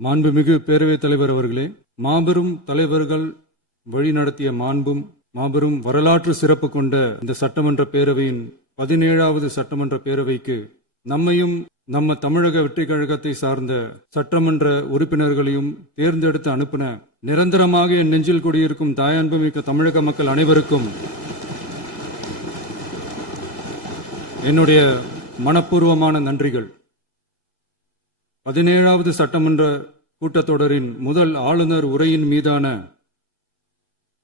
மாண்புமிகு பேரவைத் தலைவர் அவர்களே, மாபெரும் தலைவர்கள் வழிநடத்திய மாபெரும் வரலாற்று சிறப்பு கொண்ட இந்த சட்டமன்ற பேரவையின் 17வது சட்டமன்ற பேரவைக்கு நம்மையும் நம்ம தமிழக வெற்றி கழகத்தை சார்ந்த சட்டமன்ற உறுப்பினர்களையும் தேர்ந்தெடுத்து அனுப்பின நிரந்தரமாக என் நெஞ்சில் குடியிருக்கும் தாயன்புமிக்க தமிழக மக்கள் அனைவருக்கும் என்னுடைய மனப்பூர்வமான நன்றிகள். 17வது சட்டமன்ற கூட்டத்தொடரின் முதல் ஆளுநர் உரையின் மீதான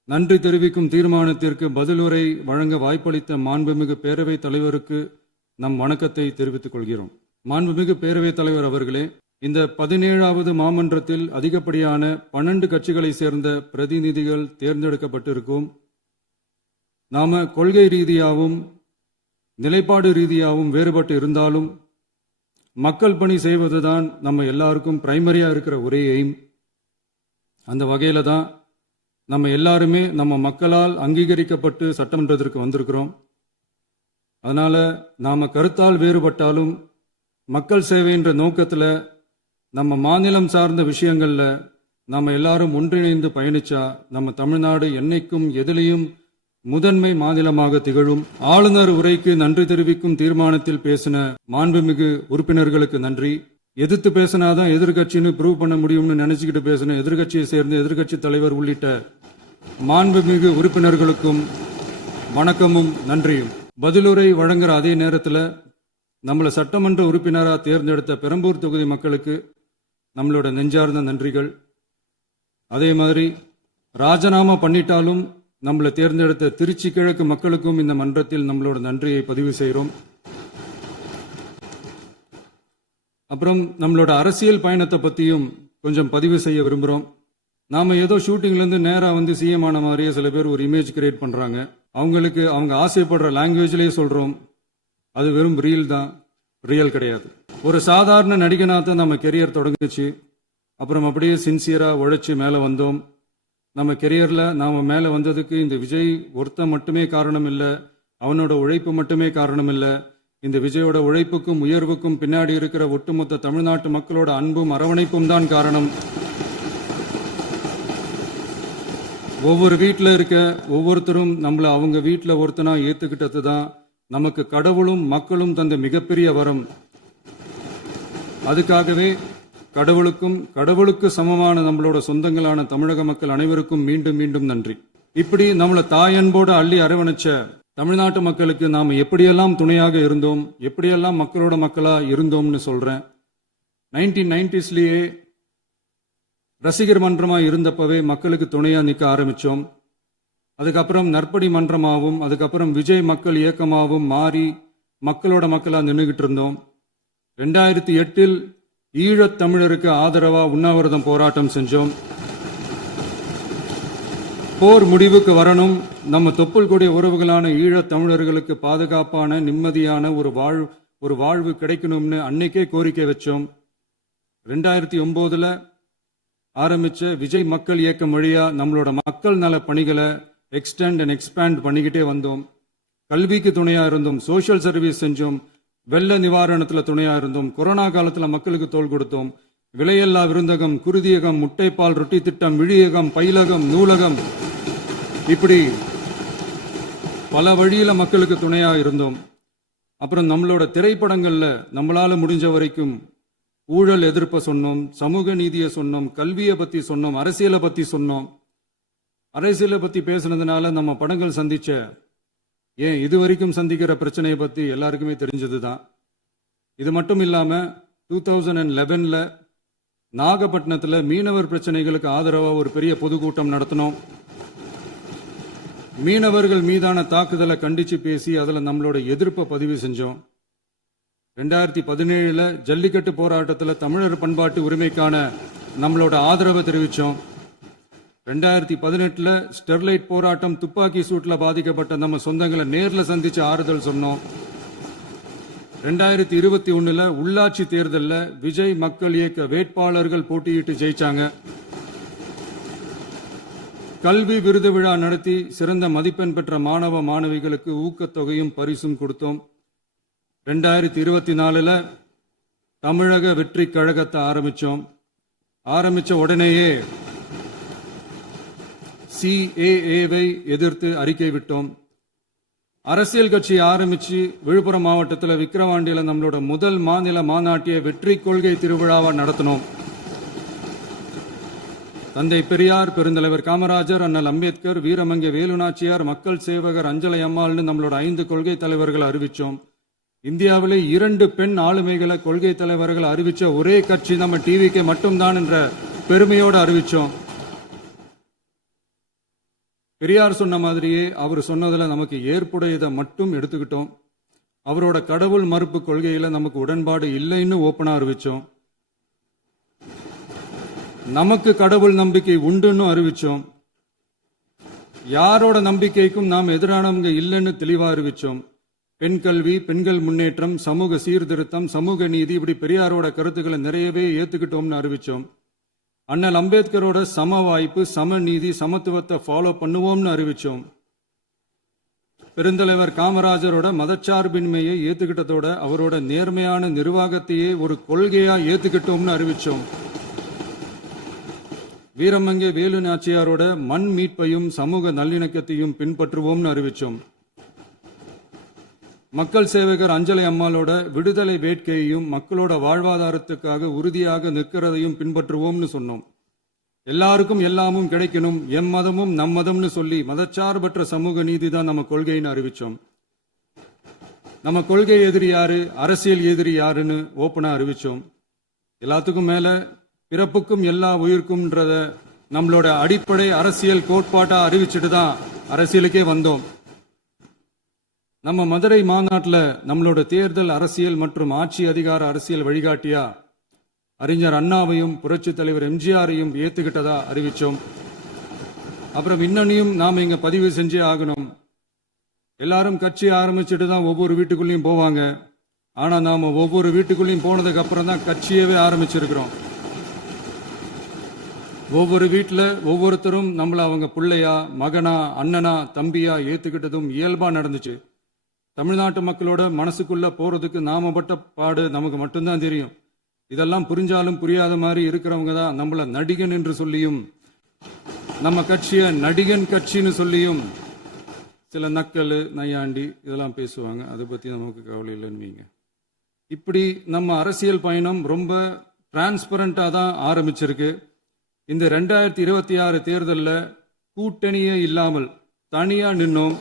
நன்றி தெரிவிக்கும் தீர்மானத்திற்கு பதிலுரை வழங்க வாய்ப்பளித்த மாண்புமிகு பேரவைத் தலைவருக்கு நம் வணக்கத்தை தெரிவித்துக் கொள்கிறோம். மாண்புமிகு பேரவைத் தலைவர் அவர்களே, இந்த 17வது மாமன்றத்தில் அதிகப்படியான 12 கட்சிகளை சேர்ந்த பிரதிநிதிகள் தேர்ந்தெடுக்கப்பட்டிருக்கும். நாம கொள்கை ரீதியாகவும் நிலைப்பாடு ரீதியாகவும் வேறுபட்டு இருந்தாலும் மக்கள் பணி செய்வதுதான் நம்ம எல்லாருக்கும் பிரைமரியா இருக்கிற ஒரே எய்ம். அந்த வகையில தான் நம்ம எல்லாருமே நம்ம மக்களால் அங்கீகரிக்கப்பட்டு சட்டமன்றத்திற்கு வந்திருக்கிறோம். அதனால நாம கருத்தால் வேறுபட்டாலும் மக்கள் சேவை என்ற நோக்கத்தில் நம்ம மாநிலம் சார்ந்த விஷயங்கள்ல நாம எல்லாரும் ஒன்றிணைந்து பயணிச்சா நம்ம தமிழ்நாடு என்னைக்கும் எதிலையும் முதன்மை மாநிலமாக திகழும். ஆளுநர் உரைக்கு நன்றி தெரிவிக்கும் தீர்மானத்தில் பேசின மாண்புமிகு உறுப்பினர்களுக்கு நன்றி. எதிர்த்து பேசினாதான் எதிர்கட்சின்னு ப்ரூவ் பண்ண முடியும்னு நினைச்சுக்கிட்டு பேசின எதிர்கட்சியை சேர்ந்த எதிர்கட்சி தலைவர் உள்ளிட்ட மாண்புமிகு உறுப்பினர்களுக்கும் வணக்கமும் நன்றியும். பதிலுரை வழங்குற அதே நேரத்தில் நம்மளை சட்டமன்ற உறுப்பினராக தேர்ந்தெடுத்த பெரம்பூர் தொகுதி மக்களுக்கு நம்மளோட நெஞ்சார்ந்த நன்றிகள். அதே மாதிரி ராஜினாமா பண்ணிட்டாலும் நம்மளை தேர்ந்தெடுத்த திருச்சி கிழக்கு மக்களுக்கும் இந்த மன்றத்தில் நம்மளோட நன்றியை பதிவு செய்கிறோம். அப்புறம் நம்மளோட அரசியல் பயணத்தை பற்றியும் கொஞ்சம் பதிவு செய்ய விரும்புகிறோம். நாம ஏதோ ஷூட்டிங்லேருந்து நேராக வந்து சிஎம் ஆன மாதிரியே சில பேர் ஒரு இமேஜ் கிரியேட் பண்ணுறாங்க. அவங்களுக்கு அவங்க ஆசைப்படுற லாங்குவேஜ்லேயே சொல்கிறோம், அது வெறும் ரீல் தான், ரியல் கிடையாது. ஒரு சாதாரண நடிகனாக தான் நம்ம கெரியர் தொடங்குச்சு. அப்புறம் அப்படியே சின்சியராக உழைச்சி மேலே வந்தோம். நம்ம கெரியரில் நாம் மேலே வந்ததுக்கு இந்த விஜய் ஒருத்தன் மட்டுமே காரணம் இல்லை, அவனோட உழைப்பு மட்டுமே காரணம் இல்லை. இந்த விஜயோட உழைப்புக்கும் உயர்வுக்கும் பின்னாடி இருக்கிற ஒட்டுமொத்த தமிழ்நாட்டு மக்களோட அன்பும் அரவணைப்பும் தான் காரணம். ஒவ்வொரு வீட்டில் இருக்க ஒவ்வொருத்தரும் நம்மளை அவங்க வீட்டில் ஒருத்தனா ஏற்றுக்கிட்டது தான் நமக்கு கடவுளும் மக்களும் தந்த மிகப்பெரிய வரம். அதுக்காகவே கடவுளுக்கு சமமான நம்மளோட சொந்தங்களான தமிழக மக்கள் அனைவருக்கும் மீண்டும் மீண்டும் நன்றி. இப்படி நம்மளை தாயன்போடு அள்ளி அரவணைச்ச தமிழ்நாட்டு மக்களுக்கு நாம எப்படியெல்லாம் துணையாக இருந்தோம், எப்படியெல்லாம் மக்களோட மக்களா இருந்தோம்னு சொல்றேன். 1990ஸ்லயே ரசிகர் மன்றமா இருந்தப்பவே மக்களுக்கு துணையா நிற்க ஆரம்பிச்சோம். அதுக்கப்புறம் நற்படி மன்றமாகவும் அதுக்கப்புறம் விஜய் மக்கள் இயக்கமாகவும் மாறி மக்களோட மக்களா நின்றுகிட்டு இருந்தோம். 2008 ஈழத் தமிழருக்கு ஆதரவா உண்ணாவிரதம் போராட்டம் செஞ்சோம். போர் முடிவுக்கு வரணும், நம்ம தொப்புள் கூடிய உறவுகளான ஈழத் தமிழர்களுக்கு பாதுகாப்பான நிம்மதியான ஒரு வாழ்வு கிடைக்கணும்னு அன்னைக்கே கோரிக்கை வச்சோம். 2009 ஆரம்பிச்ச விஜய் மக்கள் இயக்கம் வழியா நம்மளோட மக்கள் நல பணிகளை எக்ஸ்டெண்ட் அண்ட் எக்ஸ்பேண்ட் பண்ணிக்கிட்டே வந்தோம். கல்விக்கு துணையா இருந்தோம், சோசியல் சர்வீஸ் செஞ்சோம், வெள்ள நிவாரணத்தில் துணையா இருந்தோம், கொரோனா காலத்தில் மக்களுக்கு தோள் கொடுத்தோம். விலையில்லா விருந்தகம், குருதியகம், முட்டைப்பால் ரொட்டி திட்டம், விழியகம், பயிலகம், நூலகம், இப்படி பல வழியில மக்களுக்கு துணையா இருந்தோம். அப்புறம் நம்மளோட திரைப்படங்கள்ல நம்மளால முடிஞ்ச வரைக்கும் ஊழல் எதிர்ப்பை சொன்னோம், சமூக நீதியை சொன்னோம், கல்வியை பத்தி சொன்னோம், அரசியலை பத்தி சொன்னோம். அரசியலை பத்தி பேசுனதுனால நம்ம படங்கள் சந்திச்ச இதுவரைக்கும் சந்திக்கிற பிரச்சனையை பத்தி எல்லாருக்குமே தெரிஞ்சதுதான். இது மட்டும் இல்லாம 2011 நாகப்பட்டினத்துல மீனவர் பிரச்சனைகளுக்கு ஆதரவா ஒரு பெரிய பொதுக்கூட்டம் நடத்தினோம். மீனவர்கள் மீதான தாக்குதலை கண்டிச்சு பேசி அதுல நம்மளோட எதிர்ப்பை பதிவு செஞ்சோம். 2017 ஜல்லிக்கட்டு போராட்டத்தில் தமிழர் பண்பாட்டு உரிமைக்கான நம்மளோட ஆதரவை தெரிவிச்சோம். 2018 ஸ்டெர்லைட் போராட்டம், துப்பாக்கி சூட்டில் பாதிக்கப்பட்ட நம்ம சொந்தங்களை நேரில் சந்திச்சு ஆறுதல் சொன்னோம். 2021 உள்ளாட்சி தேர்தலில் விஜய் மக்கள் இயக்க வேட்பாளர்கள் போட்டியிட்டு ஜெயிச்சாங்க. கல்வி விருது விழா நடத்தி சிறந்த மதிப்பெண் பெற்ற மாணவ மாணவிகளுக்கு ஊக்கத்தொகையும் பரிசும் கொடுத்தோம். 2024 தமிழக வெற்றி கழகத்தை ஆரம்பிச்சோம். ஆரம்பிச்ச உடனேயே CAA-வை எதிர்த்து அறிக்கை விட்டோம். அரசியல் கட்சி ஆரம்பிச்சு விழுப்புரம் மாவட்டத்தில் விக்கிரவாண்டியில நம்மளோட முதல் மாநில மாநாட்டிய வெற்றி கொள்கை திருவிழாவை நடத்தினோம். தந்தை பெரியார், பெருந்தலைவர் காமராஜர், அண்ணல் அம்பேத்கர், வீரமங்கை வேலுநாச்சியார், மக்கள் சேவகர் அஞ்சலை அம்மாள்னு நம்மளோட 5 கொள்கை தலைவர்களை அறிவிச்சோம். இந்தியாவிலே 2 பெண் ஆளுமைகளை கொள்கை தலைவர்கள் அறிவிச்ச ஒரே கட்சி நம்ம டிவிக்கு மட்டும்தான் என்ற பெருமையோடு அறிவிச்சோம். பெரியார் சொன்ன மாதிரியே அவர் சொன்னதுல நமக்கு ஏற்புடையதை மட்டும் எடுத்துக்கிட்டோம். அவரோட கடவுள் மறுப்பு கொள்கையில நமக்கு உடன்பாடு இல்லைன்னு ஓப்பனா அறிவிச்சோம். நமக்கு கடவுள் நம்பிக்கை உண்டுன்னு அறிவிச்சோம். யாரோட நம்பிக்கைக்கும் நாம் எதிரானவங்க இல்லைன்னு தெளிவா அறிவிச்சோம். பெண் கல்வி, பெண்கள் முன்னேற்றம், சமூக சீர்திருத்தம், சமூக நீதி, இப்படி பெரியாரோட கருத்துக்களை நிறையவே ஏத்துக்கிட்டோம்னு அறிவிச்சோம். அண்ணல் அம்பேத்கரோட சம வாய்ப்பு, சம நீதி, சமத்துவத்தை ஃபாலோ பண்ணுவோம்னு அறிவிச்சோம். பெருந்தலைவர் காமராஜரோட மதச்சார்பின்மையை ஏத்துக்கிட்டதோட அவரோட நேர்மையான நிர்வாகத்தையே ஒரு கொள்கையா ஏத்துக்கிட்டோம்னு அறிவிச்சோம். வீரமங்கை வேலு நாச்சியாரோட மண் மீட்பையும் சமூக நல்லிணக்கத்தையும் பின்பற்றுவோம்னு அறிவிச்சோம். மக்கள் சேவகர் அஞ்சலை அம்மாளோட விடுதலை வேட்கையையும் மக்களோட வாழ்வாதாரத்துக்காக உறுதியாக நிற்கிறதையும் பின்பற்றுவோம்னு சொன்னோம். எல்லாருக்கும் எல்லாமும் கிடைக்கணும், எம் மதமும் நம் மதம்னு சொல்லி மதச்சார்பற்ற சமூக நீதி தான் நம்ம கொள்கைன்னு அறிவிச்சோம். நம்ம கொள்கை எதிரி யாரு, அரசியல் எதிரி யாருன்னு ஓப்பனா அறிவிச்சோம். எல்லாத்துக்கும் மேல பிறப்புக்கும் எல்லா உயிர்க்கும்ன்றத நம்மளோட அடிப்படை அரசியல் கோட்பாட்டா அறிவிச்சுட்டு தான் அரசியலுக்கே வந்தோம். நம்ம மதுரை மாநாட்டில் நம்மளோட தேர்தல் அரசியல் மற்றும் ஆட்சி அதிகார அரசியல் வழிகாட்டியா அறிஞர் அண்ணாவையும் புரட்சி தலைவர் எம்ஜிஆரையும் ஏத்துக்கிட்டதா அறிவிச்சோம். அப்புறம் இன்னனையும் நாம இங்க பதிவு செஞ்சே ஆகணும். எல்லாரும் கட்சி ஆரம்பிச்சுட்டு தான் ஒவ்வொரு வீட்டுக்குள்ளேயும் போவாங்க. ஆனா நாம ஒவ்வொரு வீட்டுக்குள்ளேயும் போனதுக்கு அப்புறம் தான் கட்சியவே ஆரம்பிச்சிருக்கிறோம். ஒவ்வொரு வீட்டில் ஒவ்வொருத்தரும் நம்மள அவங்க பிள்ளையா, மகனா, அண்ணனா, தம்பியா ஏத்துக்கிட்டதும் இயல்பா நடந்துச்சு. தமிழ்நாட்டு மக்களோட மனசுக்குள்ள போறதுக்கு நாம பட்ட பாடு நமக்கு மட்டும்தான் தெரியும். இதெல்லாம் புரிஞ்சாலும் புரியாத மாதிரி இருக்கிறவங்க தான் நம்மள நடிகன் என்று சொல்லியும் நம்ம கட்சிய நடிகன் கட்சின்னு சொல்லியும் சில நக்கல், நையாண்டி இதெல்லாம் பேசுவாங்க. அதை பத்தி நமக்கு கவலை இல்லைன்னு. இப்படி நம்ம அரசியல் பயணம் ரொம்ப டிரான்ஸ்பரண்டா தான் ஆரம்பிச்சிருக்கு. இந்த 2026 தேர்தலில் கூட்டணியே இல்லாமல் தனியா நின்னோம்.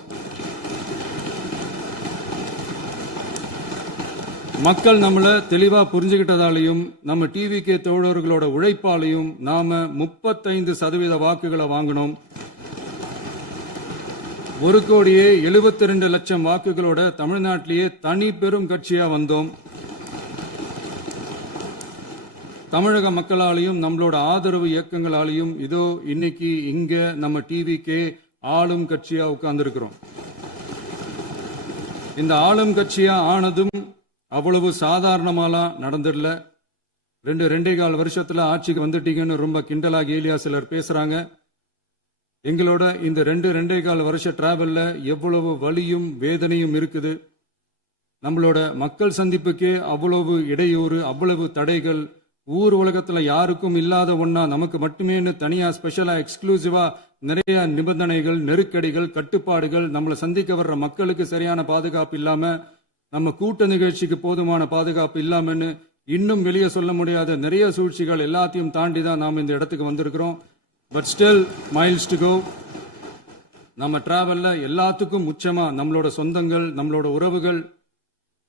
மக்கள் நம்மள தெளிவா புரிஞ்சுக்கிட்டதாலையும் நம்ம டிவிகே தோழர்களோட உழைப்பாலையும் நாம 35% வாக்குகளை வாங்கினோம். 1,72,00,000 வாக்குகளோட தமிழ்நாட்டிலேயே தனி பெரும் கட்சியா வந்தோம். தமிழக மக்களாலையும் நம்மளோட ஆதரவு இயக்கங்களாலையும் இதோ இன்னைக்கு இங்க நம்ம டிவிகே ஆளும் கட்சியா உட்கார்ந்துருக்கிறோம். இந்த ஆளும் கட்சியா ஆனதும் அவ்வளவு சாதாரணமாலாம் நடந்துடல. 2.25 வருஷத்துல ஆட்சிக்கு வந்துட்டீங்கன்னு ரொம்ப கிண்டலா கேலியா சிலர் பேசுறாங்க. எங்களோட இந்த 2.25 வருஷ டிராவல்ல எவ்வளவு வலியும் வேதனையும் இருக்குது. நம்மளோட மக்கள் சந்திப்புக்கே அவ்வளவு இடையூறு, அவ்வளவு தடைகள், ஊர் உலகத்துல யாருக்கும் இல்லாத ஒன்னா நமக்கு மட்டுமேன்னு தனியா ஸ்பெஷலா எக்ஸ்க்ளூசிவா நிறைய நிபந்தனைகள், நெருக்கடிகள், கட்டுப்பாடுகள், நம்மளை சந்திக்க வர்ற மக்களுக்கு சரியான பாதுகாப்பு இல்லாம, நம்ம கூட்ட நிகழ்ச்சிக்கு போதுமான பாதுகாப்பு இல்லாமன்னு இன்னும் வெளியே சொல்ல முடியாத நிறைய சூழ்ச்சிகள் எல்லாத்தையும் தாண்டி தான் நாம் இந்த இடத்துக்கு வந்திருக்கிறோம். But still miles to go. நம்ம டிராவல்ல எல்லாத்துக்கும் உச்சமா நம்மளோட சொந்தங்கள், நம்மளோட உறவுகள்,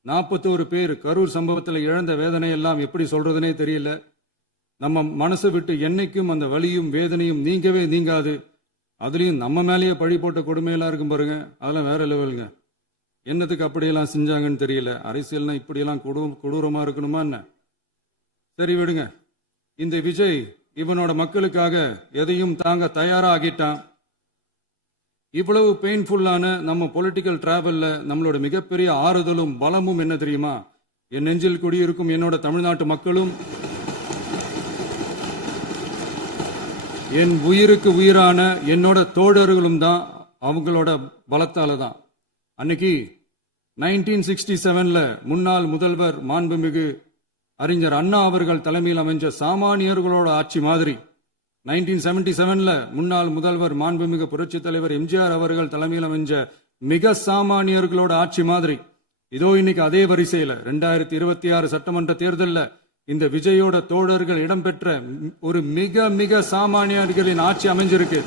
41 பேர் கரூர் சம்பவத்தில் இழந்த வேதனை எல்லாம் எப்படி சொல்றதுனே தெரியல. நம்ம மனசை விட்டு என்னைக்கும் அந்த வலியும் வேதனையும் நீங்கவே நீங்காது. அதுலயும் நம்ம மேலேயே பழி போட்ட கொடுமையெல்லாம் இருக்கும் பாருங்க, அதெல்லாம் வேற லெவலுங்க. என்னத்துக்கு அப்படியெல்லாம் செஞ்சாங்கன்னு தெரியல. அரசியல்னா இப்படியெல்லாம் கொடூரமா இருக்கணுமா என்ன? சரி விடுங்க. இந்த விஜய் இவனோட மக்களுக்காக எதையும் தாங்க தயாராகிட்டான். இவ்வளவு பெயின்ஃபுல்லான நம்ம பொலிட்டிக்கல் டிராவல்ல நம்மளோட மிகப்பெரிய ஆறுதலும் பலமும் என்ன தெரியுமா? என் நெஞ்சில் குடியிருக்கும் என்னோட தமிழ்நாட்டு மக்களும், என் உயிருக்கு உயிரான என்னோட தோழர்களும் தான். அவங்களோட பலத்தால தான். அன்னைக்கு 1967 முன்னாள் முதல்வர் மாண்புமிகு அறிஞர் அண்ணா அவர்கள் தலைமையில் அமைஞ்ச சாமானியர்களோட ஆட்சி மாதிரி 1977ல முன்னாள் முதல்வர் மாண்புமிகு புரட்சித் தலைவர் எம்ஜிஆர் அவர்கள் தலைமையில் அமைஞ்ச மிக சாமானியர்களோட ஆட்சி மாதிரி இதோ இன்னைக்கு அதே வரிசையில 2026 சட்டமன்ற தேர்தலில் இந்த விஜயோட தோழர்கள் இடம்பெற்ற ஒரு மிக மிக சாமானியர்களின் ஆட்சி அமைஞ்சிருக்கு.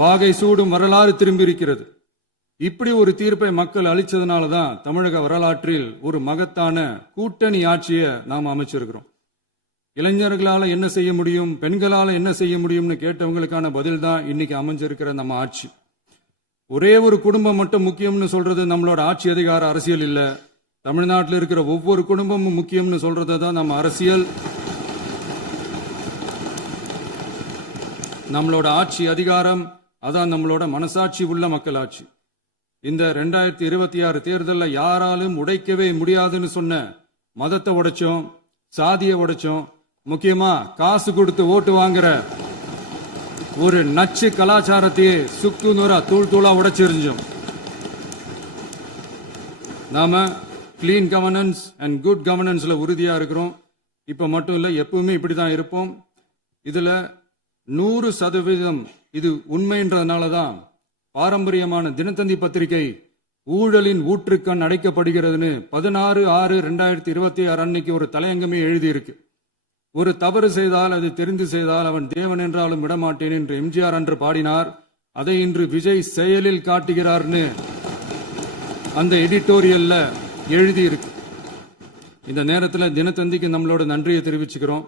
வாகை சூடும் வரலாறு திரும்பி இருக்கிறது. இப்படி ஒரு தீர்ப்பை மக்கள் அளிச்சதுனாலதான் தமிழக வரலாற்றில் ஒரு மகத்தான கூட்டணி ஆட்சியை நாம் அமைச்சிருக்கிறோம். இளைஞர்களால என்ன செய்ய முடியும், பெண்களால என்ன செய்ய முடியும்னு கேட்டவங்களுக்கான பதில் தான் இன்னைக்கு அமைஞ்சிருக்கிற நம்ம ஆட்சி. ஒரே ஒரு குடும்பம் மட்டும் முக்கியம்னு சொல்றது நம்மளோட ஆட்சி அதிகார அரசியல் இல்ல. தமிழ்நாட்டில் இருக்கிற ஒவ்வொரு குடும்பமும் முக்கியம்னு சொல்றது தான் நம்ம அரசியல். நம்மளோட ஆட்சி அதிகாரம் அதான் நம்மளோட மனசாட்சி உள்ள மக்களாட்சி. இந்த 2026 தேர்தலில் யாராலும் உடைக்கவே முடியாதுன்னு சொன்ன மதத்தை உடைச்சோம், சாதியை உடைச்சோம், முக்கியமா காசு கொடுத்து ஓட்டு வாங்குற ஒரு நச்சு கலாச்சாரத்தையே சுக்கு நூறா தூள் தூளா உடைச்சிருந்தோம். நாம கிளீன் கவர்னன்ஸ் அண்ட் குட் கவர்னன்ஸ்ல உறுதியா இருக்கிறோம். இப்ப மட்டும் இல்ல, எப்பவுமே இப்படிதான் இருப்போம். இதுல 100% இது உண்மைன்றதுனாலதான் பாரம்பரியமான தினத்தந்தி பத்திரிகை ஊழலின் ஊற்றுக்கண் அடைக்கப்படுகிறதுன்னு 16/6/2026 அன்னைக்கு ஒரு தலையங்கமே எழுதியிருக்கு. ஒரு தவறு செய்தால் அது தெரிந்து செய்தால் அவன் தேவன் என்றாலும் விடமாட்டேன் என்று எம்ஜிஆர் அன்று பாடினார். அதை இன்று விஜய் செயலில் காட்டுகிறார்னு அந்த எடிட்டோரியல்ல எழுதியிருக்கு. இந்த நேரத்தில் தினத்தந்திக்கு நம்மளோட நன்றியை தெரிவிச்சுக்கிறோம்.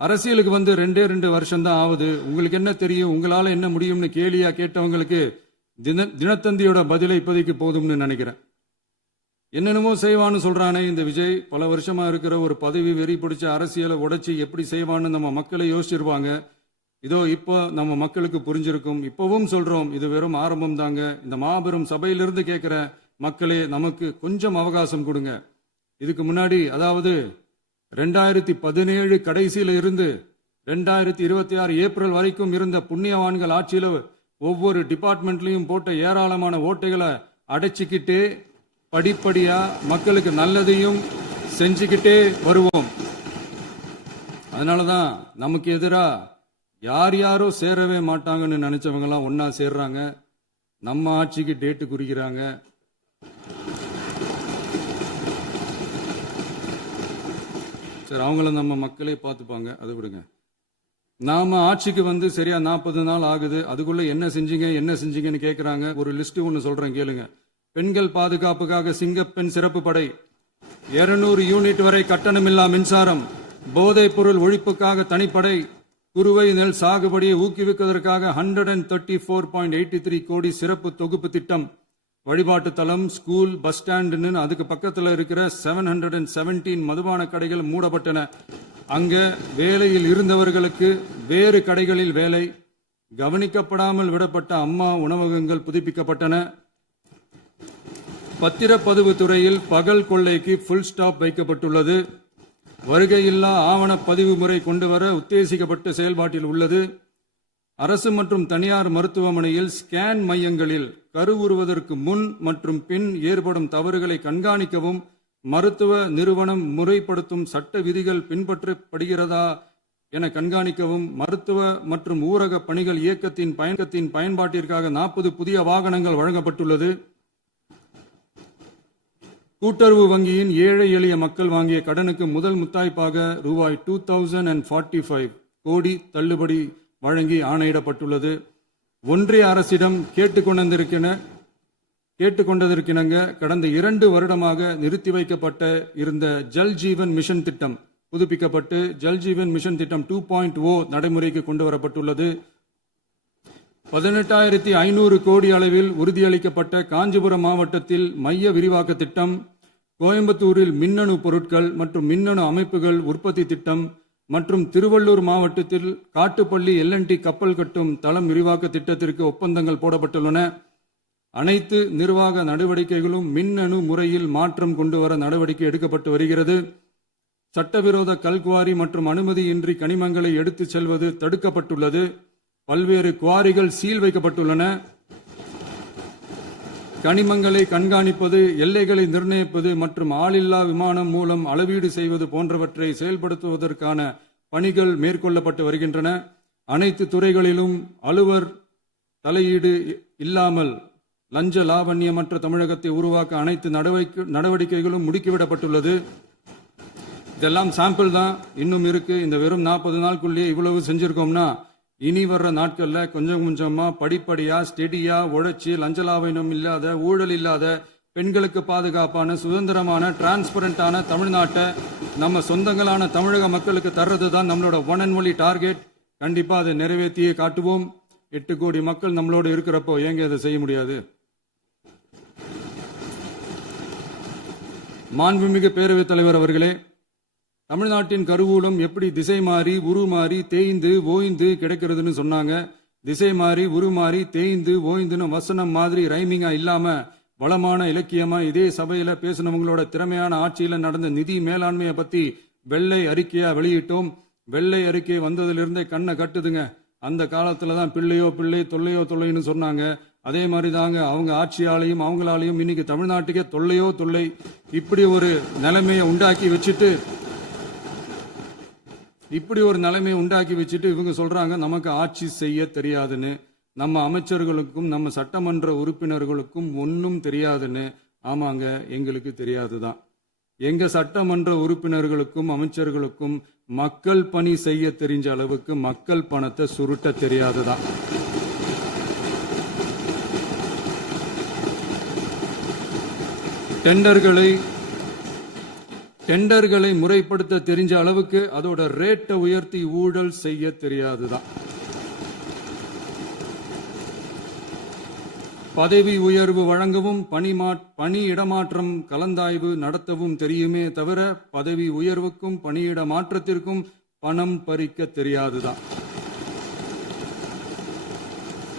அரசியலுக்கு வந்து 2 வருஷம் தான் ஆகுது. உங்களுக்கு என்ன தெரியும், உங்களால என்ன முடியும்னு கேலியா கேட்டவங்களுக்கு தினத்தந்தியோட பதிலை இப்போதைக்கு போதும்னு நினைக்கிறேன். என்னென்னமோ செய்வான்னு சொல்றானே இந்த விஜய், பல வருஷமா இருக்கிற ஒரு பதவி வெறி பிடிச்ச அரசியலை உடைச்சி எப்படி செய்வான்னு நம்ம மக்களை யோசிச்சிருவாங்க. இதோ இப்போ நம்ம மக்களுக்கு புரிஞ்சிருக்கும். இப்பவும் சொல்றோம், இது வெறும் ஆரம்பம் தாங்க. இந்த மாபெரும் சபையிலிருந்து கேட்கிற மக்களே, நமக்கு கொஞ்சம் அவகாசம் கொடுங்க. இதுக்கு முன்னாடி, அதாவது 2017 கடைசியில இருந்து 2026 ஏப்ரல் வரைக்கும் இருந்த புண்ணியவான்கள் ஆட்சியில ஒவ்வொரு டிபார்ட்மெண்ட்லயும் போட்ட ஏராளமான ஓட்டைகளை அடைச்சிக்கிட்டே படிப்படியா மக்களுக்கு நல்லதையும் செஞ்சுக்கிட்டே வருவோம். அதனாலதான் நமக்கு எதிரா யார் யாரோ சேரவே மாட்டாங்கன்னு நினைச்சவங்க எல்லாம் ஒன்னா சேர்றாங்க. நம்ம ஆட்சிக்கு டேட்டு குறிக்கிறாங்க. சரி, அவங்கள நம்ம மக்களே பார்த்துப்பாங்க, அதை விடுங்க. நாம ஆட்சிக்கு வந்து சரியா 40 நாள் ஆகுது. அதுக்குள்ள என்ன செஞ்சீங்கன்னு கேட்கிறாங்க. ஒரு லிஸ்ட் ஒன்னு சொல்றேன் கேளுங்க. பெண்கள் பாதுகாப்புக்காக சிங்கப்பெண் சிறப்பு படை, 200 யூனிட் வரை கட்டணமில்லா மின்சாரம், போதைப் பொருள் ஒழிப்புக்காக தனிப்படை, குறுவை நெல் சாகுபடியை ஊக்குவிப்பதற்காக 134.83 கோடி சிறப்பு தொகுப்பு திட்டம், வழிபாட்டு தலம், ஸ்கூல், பஸ் ஸ்டாண்டுன்னு அதுக்கு பக்கத்தில் இருக்கிற 717 மதுபான கடைகள் மூடப்பட்டன. அங்க வேலையில் இருந்தவர்களுக்கு வேறு கடைகளில் வேலை, கவனிக்கப்படாமல் விடப்பட்ட அம்மா உணவகங்கள் புதுப்பிக்கப்பட்டன. பத்திரப்பதிவு துறையில் பகல் கொள்ளைக்கு புல் ஸ்டாப் வைக்கப்பட்டுள்ளது. வருகையில்லா ஆவண பதிவு முறை கொண்டுவர உத்தேசிக்கப்பட்டு செயல்பாட்டில் உள்ளது. அரசு மற்றும் தனியார் மருத்துவமனையில் ஸ்கேன் மையங்களில் கருவுறுவதற்கு முன் மற்றும் பின் ஏற்படும் தவறுகளை கண்காணிக்கவும் மருத்துவ நிறுவனம் முறைப்படுத்தும் சட்ட விதிகள் பின்பற்றப்படுகிறதா என கண்காணிக்கவும் மருத்துவ மற்றும் ஊரக பணிகள் இயக்கத்தின் பயன்பாட்டிற்காக 40 புதிய வாகனங்கள் வழங்கப்பட்டுள்ளது. கூட்டுறவு வங்கியின் ஏழை எளிய மக்கள் வாங்கிய கடனுக்கு முதல் முத்தாய்ப்பாக ரூபாய் 2045 கோடி தள்ளுபடி வழங்கி ஆணையிடப்பட்டுள்ளது. ஒன்றிய அரசிடம் கேட்டுக்கொண்டதற்கிணங்க கடந்த 2 வருடமாக நிறுத்தி வைக்கப்பட்ட இருந்த ஜல் ஜீவன் மிஷன் திட்டம் புதுப்பிக்கப்பட்டு ஜல் ஜீவன் மிஷன் திட்டம் 2.0 நடைமுறைக்கு கொண்டு வரப்பட்டுள்ளது. 18,500 கோடி அளவில் உறுதியளிக்கப்பட்ட காஞ்சிபுரம் மாவட்டத்தில் மைய விரிவாக்க திட்டம், கோயம்புத்தூரில் மின்னணு பொருட்கள் மற்றும் மின்னணு அமைப்புகள் உற்பத்தி திட்டம் மற்றும் திருவள்ளூர் மாவட்டத்தில் காட்டுப்பள்ளி LNT கப்பல் கட்டும் தளம் விரிவாக்க திட்டத்திற்கு ஒப்பந்தங்கள் போடப்பட்டுள்ளன. அனைத்து நிர்வாக நடவடிக்கைகளும் மின்னணு முறையில் மாற்றம் கொண்டு வர நடவடிக்கை எடுக்கப்பட்டு வருகிறது. சட்டவிரோத கல்குவாரி மற்றும் அனுமதியின்றி கனிமங்களை எடுத்துச் செல்வது தடுக்கப்பட்டுள்ளது. பல்வேறு குவாரிகள் சீல் வைக்கப்பட்டுள்ளன. கனிமங்களை கண்காணிப்பது, எல்லைகளை நிர்ணயிப்பது மற்றும் ஆளில்லா விமானம் மூலம் அளவீடு செய்வது போன்றவற்றை செயல்படுத்துவதற்கான பணிகள் மேற்கொள்ளப்பட்டு வருகின்றன. அனைத்து துறைகளிலும் அலுவலர் தலையீடு இல்லாமல் லஞ்ச லாவண்யமற்ற தமிழகத்தை உருவாக்க அனைத்து நடவடிக்கைகளும் முடுக்கிவிடப்பட்டுள்ளது. இதெல்லாம் சாம்பிள் தான், இன்னும் இருக்கு. இந்த வெறும் 40 நாளுக்குள்ளேயே இவ்வளவு செஞ்சிருக்கோம்னா இனி வர்ற நாட்கள்ல கொஞ்சம் கொஞ்சமா படிப்படியா ஸ்டெடியா உழைச்சி லஞ்ச லாவண்யம் இல்லாத, ஊழல் இல்லாத, பெண்களுக்கு பாதுகாப்பான, சுதந்திரமான, டிரான்ஸ்பரண்டான தமிழ்நாட்டை நம்ம சொந்தங்களான தமிழக மக்களுக்கு தர்றது தான் நம்மளோட ஒன் அண்ட் ஒன்லி டார்கெட். கண்டிப்பா அதை நிறைவேற்றியே காட்டுவோம். 8 கோடி மக்கள் நம்மளோட இருக்கிறப்போ ஏங்க அதை செய்ய முடியாது? மாண்புமிகு பேரவைத் தலைவர் அவர்களே, தமிழ்நாட்டின் கருவூலம் எப்படி திசை மாறி உருமாறி தேய்ந்து ஓய்ந்து கிடைக்கிறதுன்னு சொன்னாங்க. திசை மாறி உருமாறி தேய்ந்து ஓய்ந்துன்னு வசனம் மாதிரி ரைமிங்கா இல்லாம வளமான இலக்கியமா இதே சபையில பேசினவங்களோட திறமையான ஆட்சியில நடந்த நிதி மேலாண்மையை பத்தி வெள்ளை அறிக்கையா வெளியிட்டோம். வெள்ளை அறிக்கை வந்ததிலிருந்தே கண்ணை கட்டுதுங்க. அந்த காலத்துல தான் பிள்ளையோ பிள்ளை, தொல்லையோ தொல்லைன்னு சொன்னாங்க. அதே மாதிரி தாங்க அவங்க ஆட்சியாலையும் அவங்களாலையும் இன்னைக்கு தமிழ்நாட்டுக்கே தொல்லையோ தொல்லை. இப்படி ஒரு நிலைமையை உண்டாக்கி வச்சுட்டு இவங்க சொல்றாங்க நமக்கு ஆட்சி செய்ய தெரியாதுன்னு. நம்ம அமைச்சர்களுக்கும் நம்ம சட்டமன்ற உறுப்பினர்களுக்கும் ஒன்னும் தெரியாதுன்னு. ஆமாங்க, எங்களுக்கு தெரியாதுதான். எங்க சட்டமன்ற உறுப்பினர்களுக்கும் அமைச்சர்களுக்கும் மக்கள் பணி செய்ய தெரிஞ்ச அளவுக்கு மக்கள் பணத்தை சுருட்ட தெரியாதுதான். டெண்டர்களை முறைப்படுத்த தெரிஞ்ச அளவுக்கு அதோட ரேட்டை உயர்த்தி ஊழல் செய்ய தெரியாதுதான். பதவி உயர்வு வழங்கவும் பணி இடமாற்றம் கலந்தாய்வு நடத்தவும் தெரியுமே தவிர பதவி உயர்வுக்கும் பணியிட மாற்றத்திற்கும் பணம் பறிக்க தெரியாதுதான்.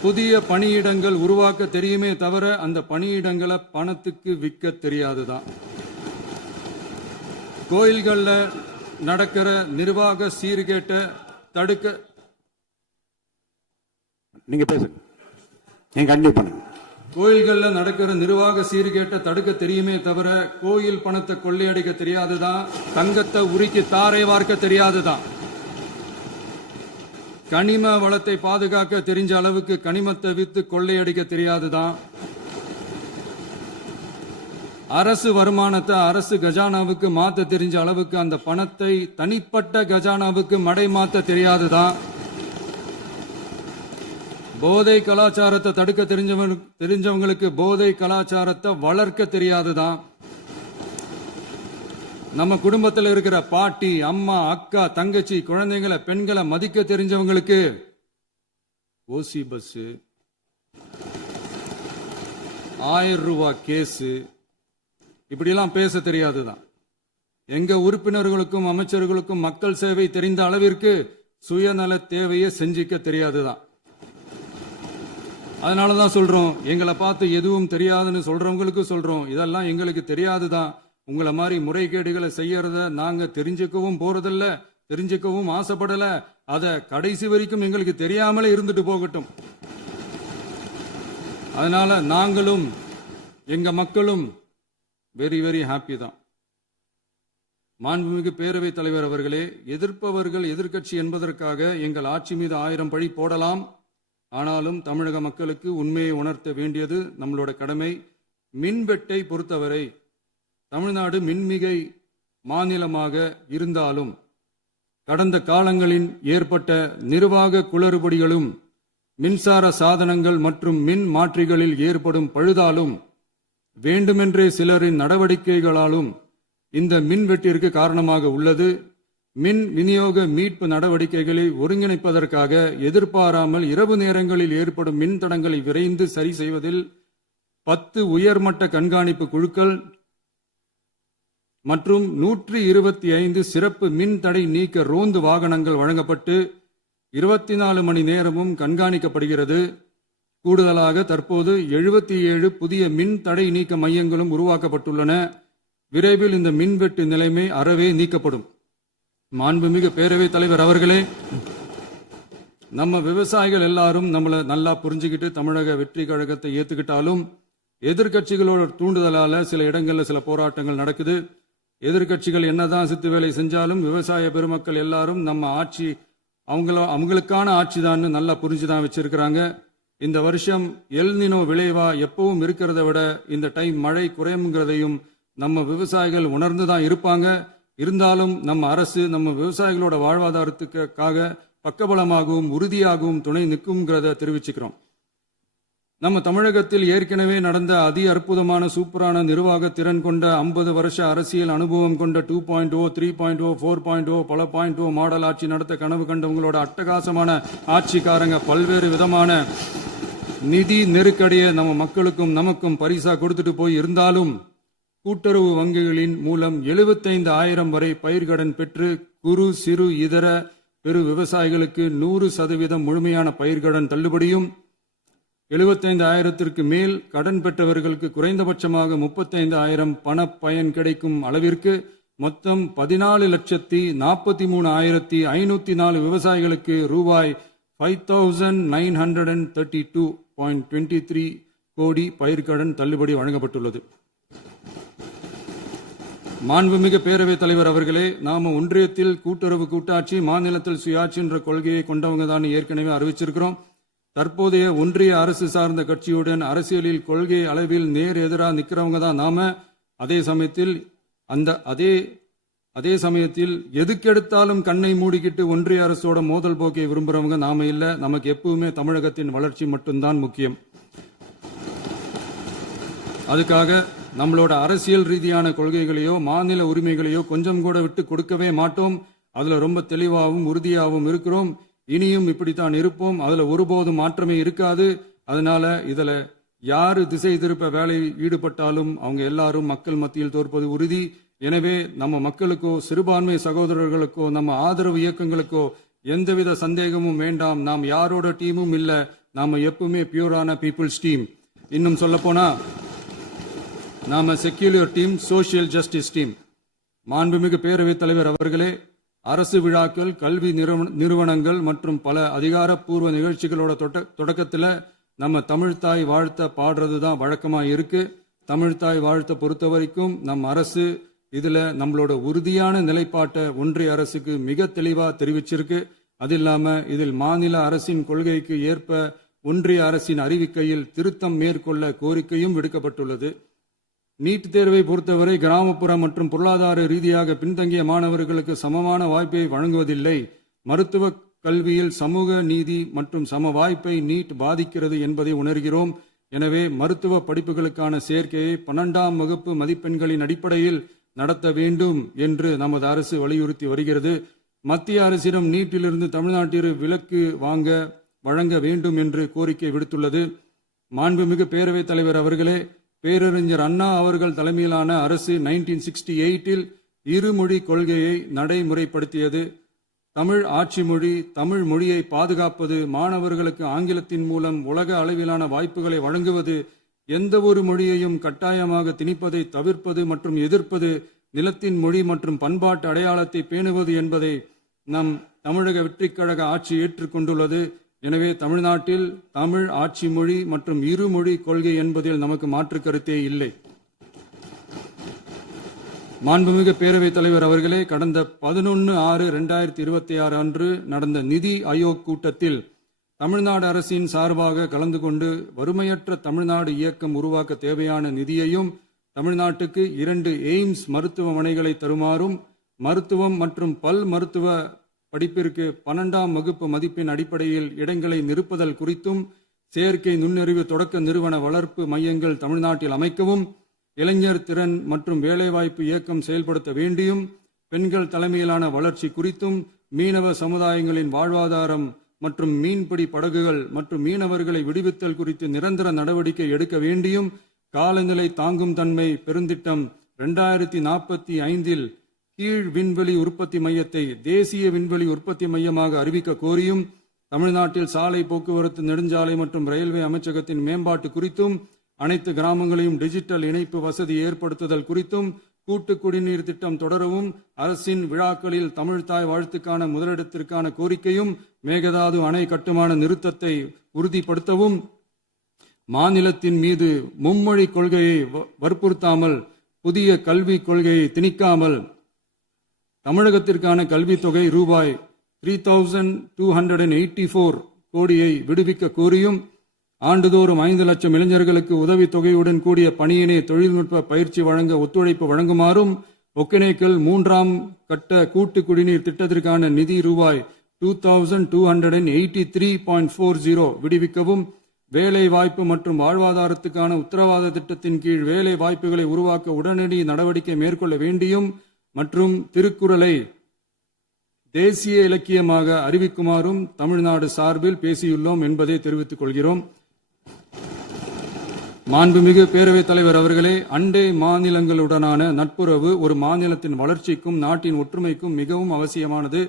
புதிய பணியிடங்கள் உருவாக்க தெரியுமே தவிர அந்த பணியிடங்களை பணத்துக்கு விற்க தெரியாதுதான். கோயில்கள்ல நடக்கிற நிர்வாக சீர்கேட்டை தடுக்க நீங்க பேசுங்க, நீங்க கண்டிப்பா பண்ணுங்க. கோயில்கள்ல நடக்கிற நிர்வாக சீர்கேட்டை தடுக்க தெரியுமே தவிர கோயில் பணத்தை கொள்ளையடிக்க தெரியாதுதான். தங்கத்தை உருக்கி தாரை வார்க்க தெரியாதுதான். கனிம வளத்தை பாதுகாக்க தெரிஞ்ச அளவுக்கு கனிமத்தை வித்து கொள்ளையடிக்க தெரியாதுதான். அரசு வருமானத்தை அரசு கஜானாவுக்கு மாத்த தெரிஞ்ச அளவுக்கு அந்த பணத்தை தனிப்பட்ட கஜானாவுக்கு மடை மாத்த தெரியாதுதான். போதை கலாச்சாரத்தை தடுக்க தெரிஞ்சவங்களுக்கு போதை கலாச்சாரத்தை வளர்க்க தெரியாதுதான். நம்ம குடும்பத்தில் இருக்கிற பாட்டி, அம்மா, அக்கா, தங்கச்சி, குழந்தைங்களை, பெண்களை மதிக்க தெரிஞ்சவங்களுக்கு ஓசி பஸ், 1000 ரூபாய் கேஸ், இப்படியெல்லாம் பேச தெரியாதுதான். எங்க உறுப்பினர்களுக்கும் அமைச்சர்களுக்கும் மக்கள் சேவை தெரிந்த அளவிற்கு சுயநல தேவையை செஞ்சிக்க தெரியாதுதான். அதனாலதான் சொல்றோம், எங்களை பார்த்து எதுவும் தெரியாதுன்னு சொல்றவங்களுக்கு சொல்றோம், இதெல்லாம் எங்களுக்கு தெரியாதுதான். உங்களை மாதிரி முறைகேடுகளை செய்யறத நாங்க தெரிஞ்சுக்கவும் போறதில்ல, தெரிஞ்சுக்கவும் ஆசைப்படல. அத கடைசி வரைக்கும் எங்களுக்கு தெரியாமலே இருந்துட்டு போகட்டும். அதனால நாங்களும் எங்க மக்களும் வெரி வெரி ஹாப்பி தான். மாண்புமிகு பேரவைத் தலைவர் அவர்களே, எதிர்ப்பவர்கள் எதிர்க்கட்சி என்பதற்காக எங்கள் ஆட்சி மீது 1000 பழி போடலாம். ஆனாலும் தமிழக மக்களுக்கு உண்மையை உணர்த்த வேண்டியது நம்மளோட கடமை. மின்வெட்டை பொறுத்தவரை தமிழ்நாடு மின்மிகை மாநிலமாக இருந்தாலும் கடந்த காலங்களில் ஏற்பட்ட நிர்வாக குளறுபடிகளும் மின்சார சாதனங்கள் மற்றும் மின் மாற்றிகளில் ஏற்படும் பழுதாலும் வேண்டுமென்றே சிலரின் நடவடிக்கைகளாலும் இந்த மின்வெட்டிற்கு காரணமாக உள்ளது. மின் விநியோக மீட்பு நடவடிக்கைகளை ஒருங்கிணைப்பதற்காக எதிர்பாராமல் இரவு நேரங்களில் ஏற்படும் மின் தடங்களை விரைந்து சரி செய்வதில் 10 உயர்மட்ட கண்காணிப்பு குழுக்கள் மற்றும் 125 சிறப்பு மின் தடை நீக்க ரோந்து வாகனங்கள் வழங்கப்பட்டு 24 மணி நேரமும் கண்காணிக்கப்படுகிறது. கூடுதலாக தற்போது 77 புதிய மின் தடை நீக்க மையங்களும் உருவாக்கப்பட்டுள்ளன. விரைவில் இந்த மின்வெட்டு நிலைமை அறவே நீக்கப்படும். மாண்புமிகு பேரவைத் தலைவர் அவர்களே, நம்ம விவசாயிகள் எல்லாரும் நம்மளை நல்லா புரிஞ்சுக்கிட்டு தமிழக வெற்றி கழகத்தை ஏத்துக்கிட்டாலும் எதிர்க்கட்சிகளோட தூண்டுதலால சில இடங்கள்ல சில போராட்டங்கள் நடக்குது. எதிர்க்கட்சிகள் என்னதான் சித்து வேலை செஞ்சாலும் விவசாய பெருமக்கள் எல்லாரும் நம்ம ஆட்சி அவங்களுக்கான ஆட்சி தான் நல்லா புரிஞ்சுதான் வச்சிருக்கிறாங்க. இந்த வருஷம் எல்னினோ விளைவா எப்பவும் இருக்கிறத விட இந்த டைம் மழை குறையுங்கிறதையும் நம்ம விவசாயிகள் உணர்ந்துதான் இருப்பாங்க. இருந்தாலும் நம்ம அரசு நம்ம விவசாயிகளோட வாழ்வாதாரத்துக்காக பக்கபலமாகவும் உறுதியாகவும் துணை நிற்கும்ங்கிறத தெரிவிச்சுக்கிறோம். நம்ம தமிழகத்தில் ஏற்கனவே நடந்த அதி அற்புதமான சூப்பரான நிர்வாக திறன் கொண்ட 50 வருஷ அரசியல் அனுபவம் கொண்ட 2.0, 3.0, 4.0 பல 0.0 மாடல் ஆட்சி நடத்த கனவு கண்டவங்களோட அட்டகாசமான ஆட்சிக்காரங்க பல்வேறு விதமான நிதி நெருக்கடியை நம்ம மக்களுக்கும் நமக்கும் பரிசா கொடுத்துட்டு போய் இருந்தாலும் கூட்டுறவு வங்கிகளின் மூலம் 75,000 வரை பயிர்கடன் பெற்று குறு சிறு இதர பெரு விவசாயிகளுக்கு 100% முழுமையான பயிர்கடன் தள்ளுபடியும், 75,000க்கு மேல் கடன் பெற்றவர்களுக்கு குறைந்தபட்சமாக 35,000 பண பயன் கிடைக்கும் அளவிற்கு மொத்தம் 14,43,504 விவசாயிகளுக்கு ரூபாய் 5,932.23 கோடி பயிர்கடன் தள்ளுபடி வழங்கப்பட்டுள்ளது. மாண்புமிகு பேரவைத் தலைவர் அவர்களே, நாம ஒன்றியத்தில் கூட்டுறவு கூட்டாட்சி, மாநிலத்தில் சுயாட்சி என்ற கொள்கையை கொண்டவங்க தான் ஏற்கனவே அறிவிச்சிருக்கிறோம். தற்போதைய ஒன்றிய அரசு சார்ந்த கட்சியுடன் அரசியலில் கொள்கை அளவில் நேர் எதிராக நிக்கிறவங்க தான் நாம. அதே சமயத்தில் எதுக்கெடுத்தாலும் கண்ணை மூடிக்கிட்டு ஒன்றிய அரசோட மோதல் போக்கை விரும்புறவங்க நாம இல்ல. நமக்கு எப்பவுமே தமிழகத்தின் வளர்ச்சி மட்டும்தான் முக்கியம். அதுக்காக நம்மளோட அரசியல் ரீதியான கொள்கைகளையோ மாநில உரிமைகளையோ கொஞ்சம் கூட விட்டு கொடுக்கவே மாட்டோம். அதுல ரொம்ப தெளிவாகவும் உறுதியாகவும் இருக்கிறோம். இனியும் இப்படித்தான் இருப்போம். அதுல ஒருபோதும் மாற்றமே இருக்காது. அதனால இதுல யாரு திசை திருப்ப வேலையில் ஈடுபட்டாலும் அவங்க எல்லாரும் மக்கள் மத்தியில் தோற்பது உறுதி. எனவே நம்ம மக்களுக்கோ சிறுபான்மை சகோதரர்களுக்கோ நம்ம ஆதரவு இயக்கங்களுக்கோ எந்தவித சந்தேகமும் வேண்டாம். நாம் யாரோட டீமும் இல்ல. நாம எப்பவுமே பியூரான பீப்புள்ஸ் டீம். இன்னும் சொல்ல போனா நாம secular team, social justice team. மாண்புமிகு பேரவைத் தலைவர் அவர்களே, அரசு விழாக்கள், கல்வி நிறுவனங்கள் மற்றும் பல அதிகாரப்பூர்வ நிகழ்ச்சிகளோட தொடக்கத்தில் நம்ம தமிழ்தாய் வாழ்த்த பாடுறது தான் வழக்கமா இருக்கு. தமிழ்தாய் வாழ்த்த பொறுத்த வரைக்கும் நம் அரசு இதுல நம்மளோட உறுதியான நிலைப்பாட்டை ஒன்றிய அரசுக்கு மிக தெளிவா தெரிவிச்சிருக்கு. அது இல்லாம இதில் மாநில அரசின் கொள்கைக்கு ஏற்ப ஒன்றிய அரசின் அறிவிக்கையில் திருத்தம் மேற்கொள்ள கோரிக்கையும் விடுக்கப்பட்டுள்ளது. நீட் தேர்வை பொறுத்தவரை கிராமப்புற மற்றும் பொருளாதார ரீதியாக பின்தங்கிய மாணவர்களுக்கு சமமான வாய்ப்பை வழங்குவதில்லை. மருத்துவ கல்வியில் சமூக நீதி மற்றும் சம வாய்ப்பை நீட் பாதிக்கிறது என்பதை உணர்கிறோம். எனவே மருத்துவ படிப்புகளுக்கான சேர்க்கையை 12ஆம் வகுப்பு மதிப்பெண்களின் அடிப்படையில் நடத்த வேண்டும் என்று நமது அரசு வலியுறுத்தி வருகிறது. மத்திய அரசிடம் நீட்டிலிருந்து தமிழ்நாட்டிற்கு விலக்கு வழங்க வேண்டும் என்று கோரிக்கை விடுத்துள்ளது. மாண்புமிகு பேரவைத் தலைவர் அவர்களே, பேரறிஞர் அண்ணா அவர்கள் தலைமையிலான அரசு 1968 இருமொழி கொள்கையை நடைமுறைப்படுத்தியது. தமிழ் ஆட்சி மொழி, தமிழ் மொழியை பாதுகாப்பது, மாணவர்களுக்கு ஆங்கிலத்தின் மூலம் உலக அளவிலான வாய்ப்புகளை வழங்குவது, எந்த ஒரு மொழியையும் கட்டாயமாக திணிப்பதை தவிர்ப்பது மற்றும் எதிர்ப்பது, நிலத்தின் மொழி மற்றும் பண்பாட்டு அடையாளத்தை பேணுவது என்பதை நம் தமிழக வெற்றிக் கழக ஆட்சி ஏற்றுக்கொண்டுள்ளது. எனவே தமிழ்நாட்டில் தமிழ் ஆட்சி மொழி மற்றும் இருமொழி கொள்கை என்பதில் நமக்கு மாற்று கருத்தே இல்லை. மாண்புமிகு பேரவைத் தலைவர் அவர்களே, கடந்த 11/6/2026 அன்று நடந்த நிதி ஆயோக் கூட்டத்தில் தமிழ்நாடு அரசின் சார்பாக கலந்து கொண்டு வறுமையற்ற தமிழ்நாடு இயக்கம் உருவாக்க தேவையான நிதியையும், தமிழ்நாட்டுக்கு 2 எய்ம்ஸ் மருத்துவமனைகளை தருமாறும், மருத்துவம் மற்றும் பல் மருத்துவ படிப்பிற்கு 12ஆம் வகுப்பு மதிப்பின் அடிப்படையில் இடங்களை நிரப்புதல் குறித்தும், செயற்கை நுண்ணறிவு தொடக்க நிறுவன வளர்ப்பு மையங்கள் தமிழ்நாட்டில் அமைக்கவும், இளைஞர் திறன் மற்றும் வேலைவாய்ப்பு இயக்கம் செயல்படுத்த வேண்டியும், பெண்கள் தலைமையிலான வளர்ச்சி குறித்தும், மீனவ சமுதாயங்களின் வாழ்வாதாரம் மற்றும் மீன்பிடி படகுகள் மற்றும் மீனவர்களை விடுவித்தல் குறித்து நிரந்தர நடவடிக்கை எடுக்க வேண்டியும், காலநிலை தாங்கும் தன்மை பெருந்திட்டம் 2045 கீழ் விண்வெளி உற்பத்தி மையத்தை தேசிய விண்வெளி உற்பத்தி மையமாக அறிவிக்க கோரியும், தமிழ்நாட்டில் சாலை போக்குவரத்து, நெடுஞ்சாலை மற்றும் ரயில்வே அமைச்சகத்தின் மேம்பாட்டு குறித்தும், அனைத்து கிராமங்களையும் டிஜிட்டல் இணைப்பு வசதி ஏற்படுத்துதல் குறித்தும், கூட்டு குடிநீர் திட்டம் தொடரவும், அரசின் விழாக்களில் தமிழ்தாய் வாழ்த்துக்கான முதலிடத்திற்கான கோரிக்கையும், மேகதாது அணை கட்டுமான நிறுத்தத்தை உறுதிப்படுத்தவும், மாநிலத்தின் மீது மும்மொழி கொள்கையை வற்புறுத்தாமல், புதிய கல்விக் கொள்கையை திணிக்காமல், தமிழகத்திற்கான கல்வித்தொகை ரூபாய் 3284 கோடியை விடுவிக்க கோரியும், ஆண்டுதோறும் 5 லட்சம் இளைஞர்களுக்கு உதவித்தொகையுடன் கூடிய பணியினை தொழில்நுட்ப பயிற்சி வழங்க ஒத்துழைப்பு வழங்குமாறும், ஒகேனக்கல் 3ஆம் கட்ட கூட்டு குடிநீர் திட்டத்திற்கான நிதி ரூபாய் 2283.40 விடுவிக்கவும், வேலை வாய்ப்பு மற்றும் வாழ்வாதாரத்துக்கான உத்தரவாத திட்டத்தின் கீழ் வேலை வாய்ப்புகளை உருவாக்க உடனடி நடவடிக்கை மேற்கொள்ள வேண்டியும் மற்றும் திருக்குறளை தேசிய இலக்கியமாக அறிவிக்குமாறும் தமிழ்நாடு சார்பில் பேசியுள்ளோம் என்பதை தெரிவித்துக் கொள்கிறோம். மாண்புமிகு பேரவைத் தலைவர் அவர்களே, அண்டை மாநிலங்களுடனான நட்புறவு ஒரு மாநிலத்தின் வளர்ச்சிக்கும் நாட்டின் ஒற்றுமைக்கும் மிகவும் அவசியமானது.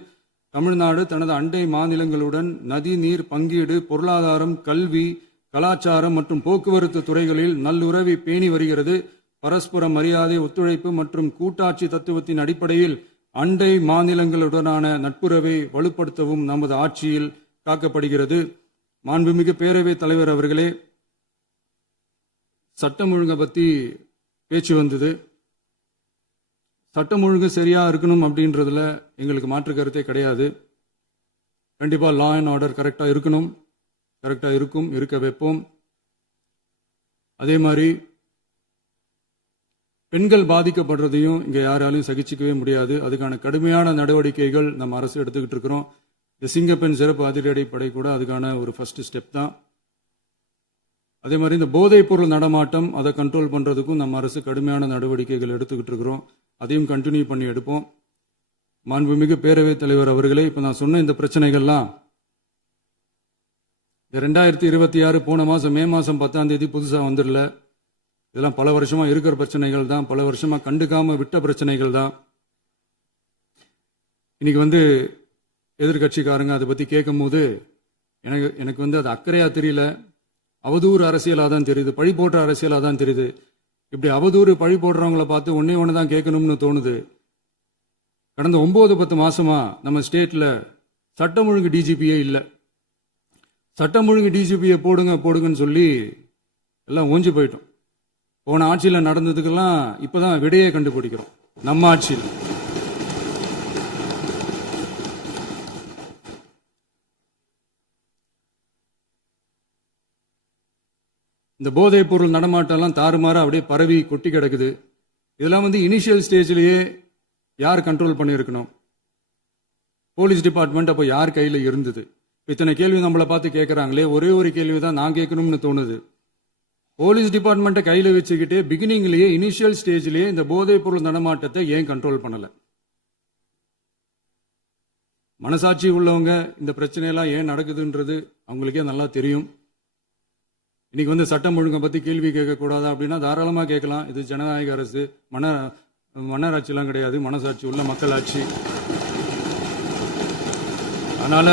தமிழ்நாடு தனது அண்டை மாநிலங்களுடன் நதி நீர் பங்கீடு, பொருளாதாரம், கல்வி, கலாச்சாரம் மற்றும் போக்குவரத்து துறைகளில் நல்லுறவை பேணி வருகிறது. பரஸ்பர மரியாதை, ஒத்துழைப்பு மற்றும் கூட்டாட்சி தத்துவத்தின் அடிப்படையில் அண்டை மாநிலங்களுடனான நட்புறவை வலுப்படுத்தவும் நமது ஆட்சியில் காக்கப்படுகிறது. மாண்புமிகு பேரவைத் தலைவர் அவர்களே, சட்டம் ஒழுங்கை பத்தி பேச்சு வந்தது. சட்டம் ஒழுங்கு சரியா இருக்கணும் அப்படின்றதுல எங்களுக்கு மாற்று கருத்தே கிடையாது. கண்டிப்பா லா அண்ட் ஆர்டர் கரெக்டா இருக்கணும், கரெக்டா இருக்கும், இருக்க வைப்போம். அதே மாதிரி பெண்கள் பாதிக்கப்படுறதையும் இங்க யாராலையும் சகிச்சிக்கவே முடியாது. அதுக்கான கடுமையான நடவடிக்கைகள் நம்ம அரசு எடுத்துக்கிட்டு இருக்கிறோம். இந்த சிங்கப்பெண் சிறப்பு அதிரடிப்படை கூட அதுக்கான ஒரு ஃபர்ஸ்ட் ஸ்டெப் தான். அதே மாதிரி இந்த போதைப் பொருள் நடமாட்டம், அதை கண்ட்ரோல் பண்றதுக்கும் நம்ம அரசு கடுமையான நடவடிக்கைகள் எடுத்துக்கிட்டு இருக்கிறோம். அதையும் கண்டினியூ பண்ணி எடுப்போம். மாண்புமிகு பேரவைத் தலைவர் அவர்களே, இப்ப நான் சொன்ன இந்த பிரச்சனைகள்லாம் 2026 போன மாசம் மே மாசம் 10ஆம் தேதி புதுசா வந்துடல. இதெல்லாம் பல வருஷமா இருக்கிற பிரச்சனைகள் தான், பல வருஷமா கண்டுக்காம விட்ட பிரச்சனைகள் தான். இன்னைக்கு எதிர்கட்சிக்காரங்க அதை பத்தி கேட்கும் போது எனக்கு அது அக்கறையா தெரியல, அவதூறு அரசியலா தான் தெரியுது, பழி போடுற அரசியலா தான் தெரியுது. இப்படி அவதூறு பழி போடுறவங்களை பார்த்து ஒன்னே ஒன்று தான் கேட்கணும்னு தோணுது. கடந்த 9-10 மாசமா நம்ம ஸ்டேட்ல சட்டம் ஒழுங்கு டிஜிபியே இல்லை. சட்டம் ஒழுங்கு டிஜிபியை போடுங்கன்னு சொல்லி எல்லாம் ஓஞ்சி போயிட்டோம். போன ஆட்சியில் நடந்ததுக்கெல்லாம் இப்பதான் விடையே கண்டுபிடிக்கிறோம் நம்ம ஆட்சியில். இந்த போதைப் பொருள் நடமாட்டம்லாம் தாறுமாறா அப்படியே பரவி கொட்டி கிடக்குது. இதெல்லாம் இனிஷியல் ஸ்டேஜ்லயே யார் கண்ட்ரோல் பண்ணியிருக்கணும்? போலீஸ் டிபார்ட்மெண்ட் அப்போ யார் கையில் இருந்தது? இத்தனை கேள்வி நம்மளை பார்த்து கேட்கறாங்களே, ஒரே ஒரு கேள்வி தான் நான் கேட்கணும்னு தோணுது. போலீஸ் டிபார்ட்மெண்ட்டை கையில் வச்சுக்கிட்டு பிகினிங்லேயே இனிஷியல் ஸ்டேஜ்லேயே இந்த போதைப் பொருள் நடமாட்டத்தை ஏன் கண்ட்ரோல் பண்ணல? மனசாட்சி உள்ளவங்க இந்த பிரச்சனையெல்லாம் ஏன் நடக்குதுன்றது அவங்களுக்கே நல்லா தெரியும். இன்னைக்கு சட்டம் ஒழுங்கை பத்தி கேள்வி கேட்கக்கூடாதா அப்படின்னா தாராளமா கேட்கலாம். இது ஜனநாயக அரசு, மன்னராட்சியெல்லாம் கிடையாது, மனசாட்சி உள்ள மக்களாட்சி. அதனால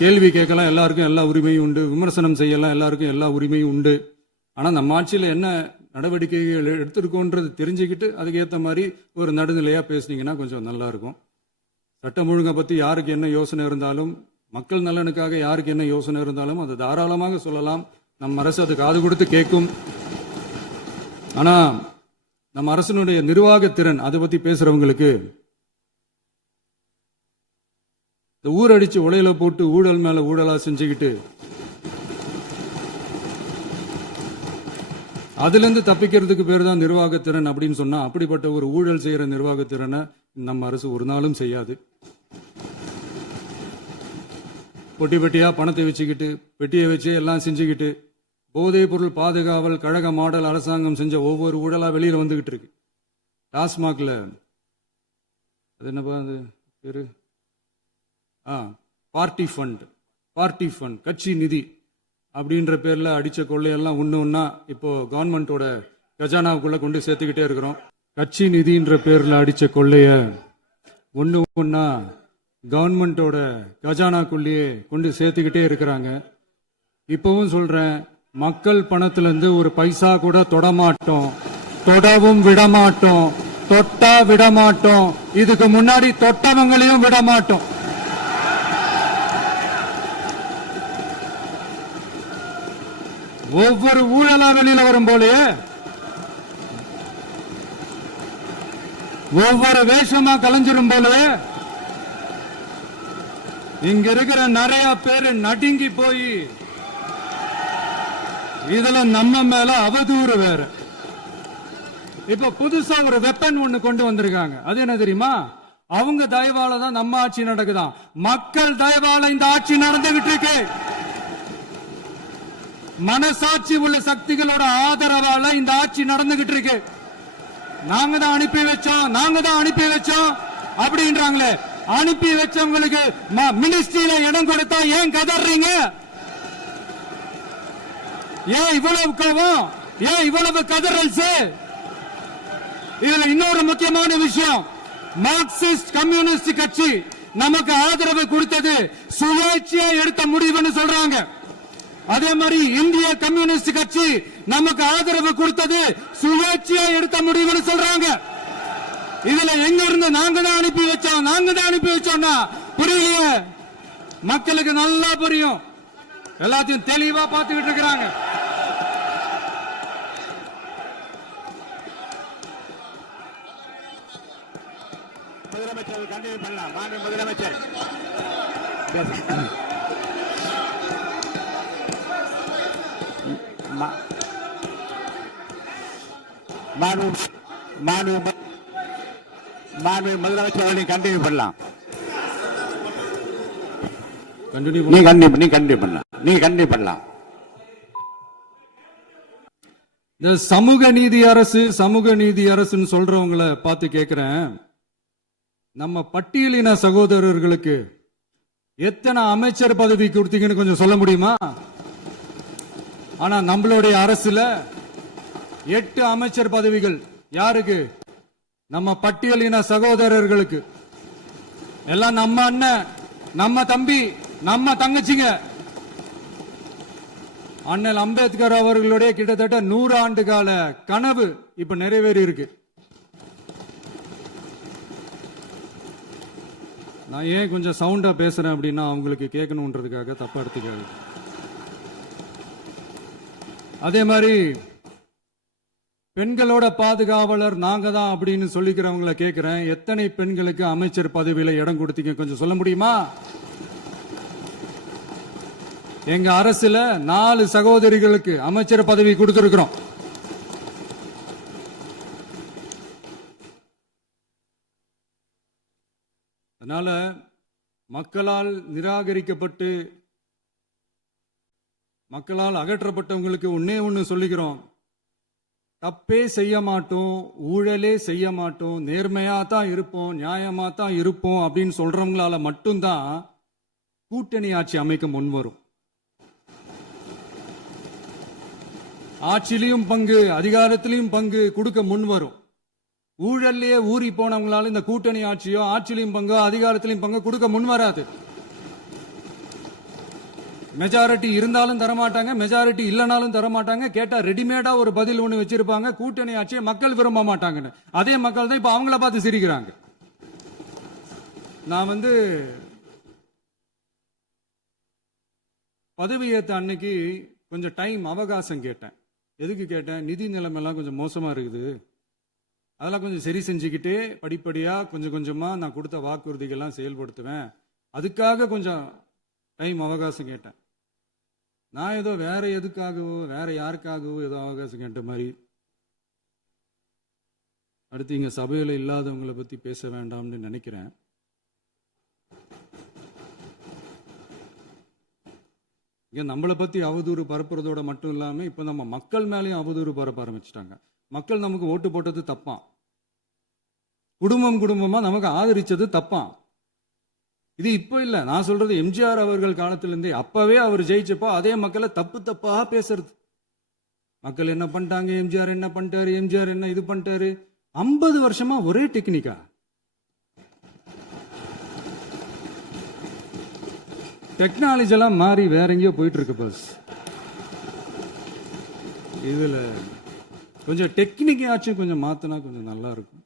கேள்வி கேட்கலாம், எல்லாருக்கும் எல்லா உரிமையும் உண்டு. விமர்சனம் செய்யலாம், எல்லாருக்கும் எல்லா உரிமையும் உண்டு. ஆனா நம்ம ஆட்சியில் என்ன நடவடிக்கைகள் எடுத்திருக்கோன்றது தெரிஞ்சுக்கிட்டு அதுக்கேற்ற மாதிரி ஒரு நடுநிலையா பேசுனீங்கன்னா கொஞ்சம் நல்லா இருக்கும். சட்டம் ஒழுங்கை பத்தி யாருக்கு என்ன யோசனை இருந்தாலும், மக்கள் நலனுக்காக யாருக்கு என்ன யோசனை இருந்தாலும் அதை தாராளமாக சொல்லலாம். நம்ம அரசு அது காது கொடுத்து கேட்கும். ஆனா நம்ம அரசினுடைய நிர்வாகத்திறன் அதை பத்தி பேசுறவங்களுக்கு இந்த ஊரடிச்சு உலையில போட்டு ஊழல் மேல ஊழலா செஞ்சுக்கிட்டு அதுல இருந்து தப்பிக்கிறதுக்கு பேர் தான் நிர்வாகத்திறன் அப்படின்னு சொன்னா, அப்படிப்பட்ட ஒரு ஊழல் செய்யற நிர்வாகத்திறனை நம்ம அரசு ஒரு நாளும் செய்யாது. பொட்டி பெட்டியா பணத்தை வச்சுக்கிட்டு, பெட்டியை வச்சு எல்லாம் செஞ்சுக்கிட்டு, போதைப் பொருள் பாதுகாவல் கழக மாடல் அரசாங்கம் செஞ்ச ஒவ்வொரு ஊழலா வெளியில வந்துகிட்டு இருக்கு. டாஸ்மாக்ல அது என்னப்பா அது பேரு, பார்ட்டி ஃபண்ட், கட்சி நிதி அப்படின்ற பேர்ல அடிச்ச கொள்ளையெல்லாம் ஒண்ணா இப்போ கவர்மெண்டோட கஜானாவுக்குள்ள கொண்டு சேர்த்துக்கிட்டே இருக்கிறோம். கட்சி நிதின்ற பேர்ல அடிச்ச கொள்ளைய ஒண்ணா கவர்மெண்டோட கஜானாக்குள்ளேயே கொண்டு சேர்த்துக்கிட்டே இருக்கிறாங்க. இப்பவும் சொல்றேன், மக்கள் பணத்துல இருந்து ஒரு பைசா கூட தொடமாட்டோம், தொடவும் விடமாட்டோம், தொட்டா விடமாட்டோம், இதுக்கு முன்னாடி தொட்டவங்களையும் விடமாட்டோம். ஒவ்வொரு ஊழலா வெளியில வரும் போலே, ஒவ்வொரு வேஷமா கலைஞ்சிரும் போலே, இங்க இருக்கிற நிறைய பேரு நடுங்கி போய் இதுல நம்ம மேல அவதூறு வேற. இப்ப புதுசா ஒரு வெப்பன் ஒண்ணு கொண்டு வந்திருக்காங்க. அது என்ன தெரியுமா? அவங்க தயவால தான் நம்ம ஆட்சி நடக்குதாம். மக்கள் தயவால இந்த ஆட்சி நடந்துகிட்டு இருக்கு. மனசாட்சி உள்ள சக்திகளோட ஆதரவால இந்த ஆட்சி நடந்துகிட்டு இருக்கு. நாங்க தான் அனுப்பி வச்சோம் அப்படின்றாங்களே. அனுப்பி வச்சவங்களுக்கு மினிஸ்ட்ரியில இடம் கொடுத்தா ஏன் கதறீங்க? ஏன் இவ்வளவு கோபம்? ஏன் இவ்வளவு கதறல்? இதுல இன்னொரு முக்கியமான விஷயம், மார்க்சிஸ்ட் கம்யூனிஸ்ட் கட்சி நமக்கு ஆதரவு கொடுத்தது சுயேட்சையா எடுத்த முடிவுன்னு சொல்றாங்க. அதே மாதிரி இந்திய கம்யூனிஸ்ட் கட்சி நமக்கு ஆதரவு கொடுத்தது சுயேட்சையா எடுத்த முடிவுன்னு சொல்றாங்க. இதுல எங்க இருந்து நாங்க தான் அனுப்பி வச்சோம்னா புரியலையே. மக்களுக்கு நல்லா புரியும், எல்லாத்தையும் தெளிவா பார்த்துக்கிட்டு இருக்கிறாங்க. முதலமைச்சர் கண்டினியூ பண்ணலாம். மாண்பு முதலமைச்சர் முதலமைச்சர் கண்டினியூ பண்ணலாம். நீங்க கண்டினியூ பண்ணலாம். இந்த சமூக நீதி அரசுன்னு சொல்றவங்களை பார்த்து கேட்கிறேன், நம்ம பட்டியலின சகோதரர்களுக்கு எத்தனை அமைச்சர் பதவி கொடுத்தீங்கன்னு கொஞ்சம் சொல்ல முடியுமா? ஆனா நம்மளுடைய அரசுல 8 அமைச்சர் பதவிகள் யாருக்கு? நம்ம பட்டியலின சகோதரர்களுக்கு. எல்லாம் நம்ம அண்ணன், நம்ம தம்பி, நம்ம தங்கச்சிங்க. அண்ணல் அம்பேத்கர் அவர்களுடைய கிட்டத்தட்ட 100 ஆண்டு கால கனவு இப்ப நிறைவேறி இருக்கு. நான் ஏன் கொஞ்சம் சவுண்டா பேசுறேன் அப்படின்னா அவங்களுக்கு கேட்கணுன்றதுக்காக, தப்பா எடுத்துக்காது. அதே மாதிரி பெண்களோட பாதுகாவலர் நாங்க தான் அப்படின்னு சொல்லிக்கிறவங்களை கேட்கிறேன், எத்தனை பெண்களுக்கு அமைச்சர் பதவியில இடம் கொடுத்தீங்க கொஞ்சம் சொல்ல முடியுமா? எங்க அரசுல 4 சகோதரிகளுக்கு அமைச்சர் பதவி கொடுத்திருக்கிறோம். அதனால மக்களால் நிராகரிக்கப்பட்டு மக்களால் அகற்றப்பட்டவங்களுக்கு ஒன்னே ஒன்னு சொல்லிக்கிறோம், தப்பே செய்ய மாட்டோம், ஊழலே செய்ய மாட்டோம், நேர்மையா தான் இருப்போம், நியாயமா தான் இருப்போம் அப்படின்னு சொல்றவங்களால மட்டும்தான் கூட்டணி ஆட்சி அமைக்க முன்வரும். ஆட்சியிலையும் பங்கு, அதிகாரத்திலையும் பங்கு கொடுக்க முன்வரும். ஊழல்லையே ஊறி போனவங்களால இந்த கூட்டணி ஆட்சியோ, ஆட்சியிலையும் பங்கோ, அதிகாரத்திலையும் பங்கு கொடுக்க முன்வராது. மெஜாரிட்டி இருந்தாலும் தரமாட்டாங்க, மெஜாரிட்டி இல்லைனாலும் தரமாட்டாங்க. கேட்டா ரெடிமேடா ஒரு பதில் ஒண்ணு வச்சிருப்பாங்க, கூட்டணி ஆட்சியை மக்கள் விரும்ப மாட்டாங்கன்னு. அதே மக்கள் தான் இப்ப அவங்கள பார்த்து சிரிக்கிறாங்க. நான் பதவியேற்ற அன்னைக்கு கொஞ்சம் டைம் அவகாசம் கேட்டேன். எதுக்கு கேட்டேன்? நிதி நிலைமைலாம் கொஞ்சம் மோசமா இருக்குது, அதெல்லாம் கொஞ்சம் சரி செஞ்சுக்கிட்டே படிப்படியா கொஞ்சம் கொஞ்சமா நான் கொடுத்த வாக்குறுதிகள்லாம் செயல்படுத்துவேன், அதுக்காக கொஞ்சம் டைம் அவகாசம் கேட்டேன். நான் ஏதோ வேற எதுக்காகவோ வேற யாருக்காகவோ ஏதோ அவகாசம் கேட்ட மாதிரி. அடுத்து இங்க சபையில இல்லாதவங்களை பத்தி பேச வேண்டாம்னு நினைக்கிறேன். இங்க நம்மளை பத்தி அவதூறு பரப்புறதோட மட்டும் இல்லாம இப்ப நம்ம மக்கள் மேலேயும் அவதூறு பரப்ப ஆரம்பிச்சுட்டாங்க. மக்கள் நமக்கு ஓட்டு போட்டது தப்பான், குடும்பமா நமக்கு ஆதரிச்சது தப்பான். இது இப்ப இல்ல, நான் சொல்றது எம்ஜிஆர் அவர்கள் காலத்திலிருந்தே. அப்பவே அவர் ஜெயிச்சப்போ அதே மக்களை தப்பா பேசுறது. மக்கள் என்ன பண்ணிட்டாங்க, எம்ஜிஆர் என்ன பண்ணிட்டாரு, எம்ஜிஆர் என்ன இது பண்ணிட்டாரு. 50 வருஷமா ஒரே டெக்னிக்கா. டெக்னாலஜி எல்லாம் மாறி வேற எங்கேயோ போயிட்டு இருக்கு. பஸ் இதுல கொஞ்சம் டெக்னிக்காச்சும் கொஞ்சம் மாத்தினா கொஞ்சம் நல்லா இருக்கும்.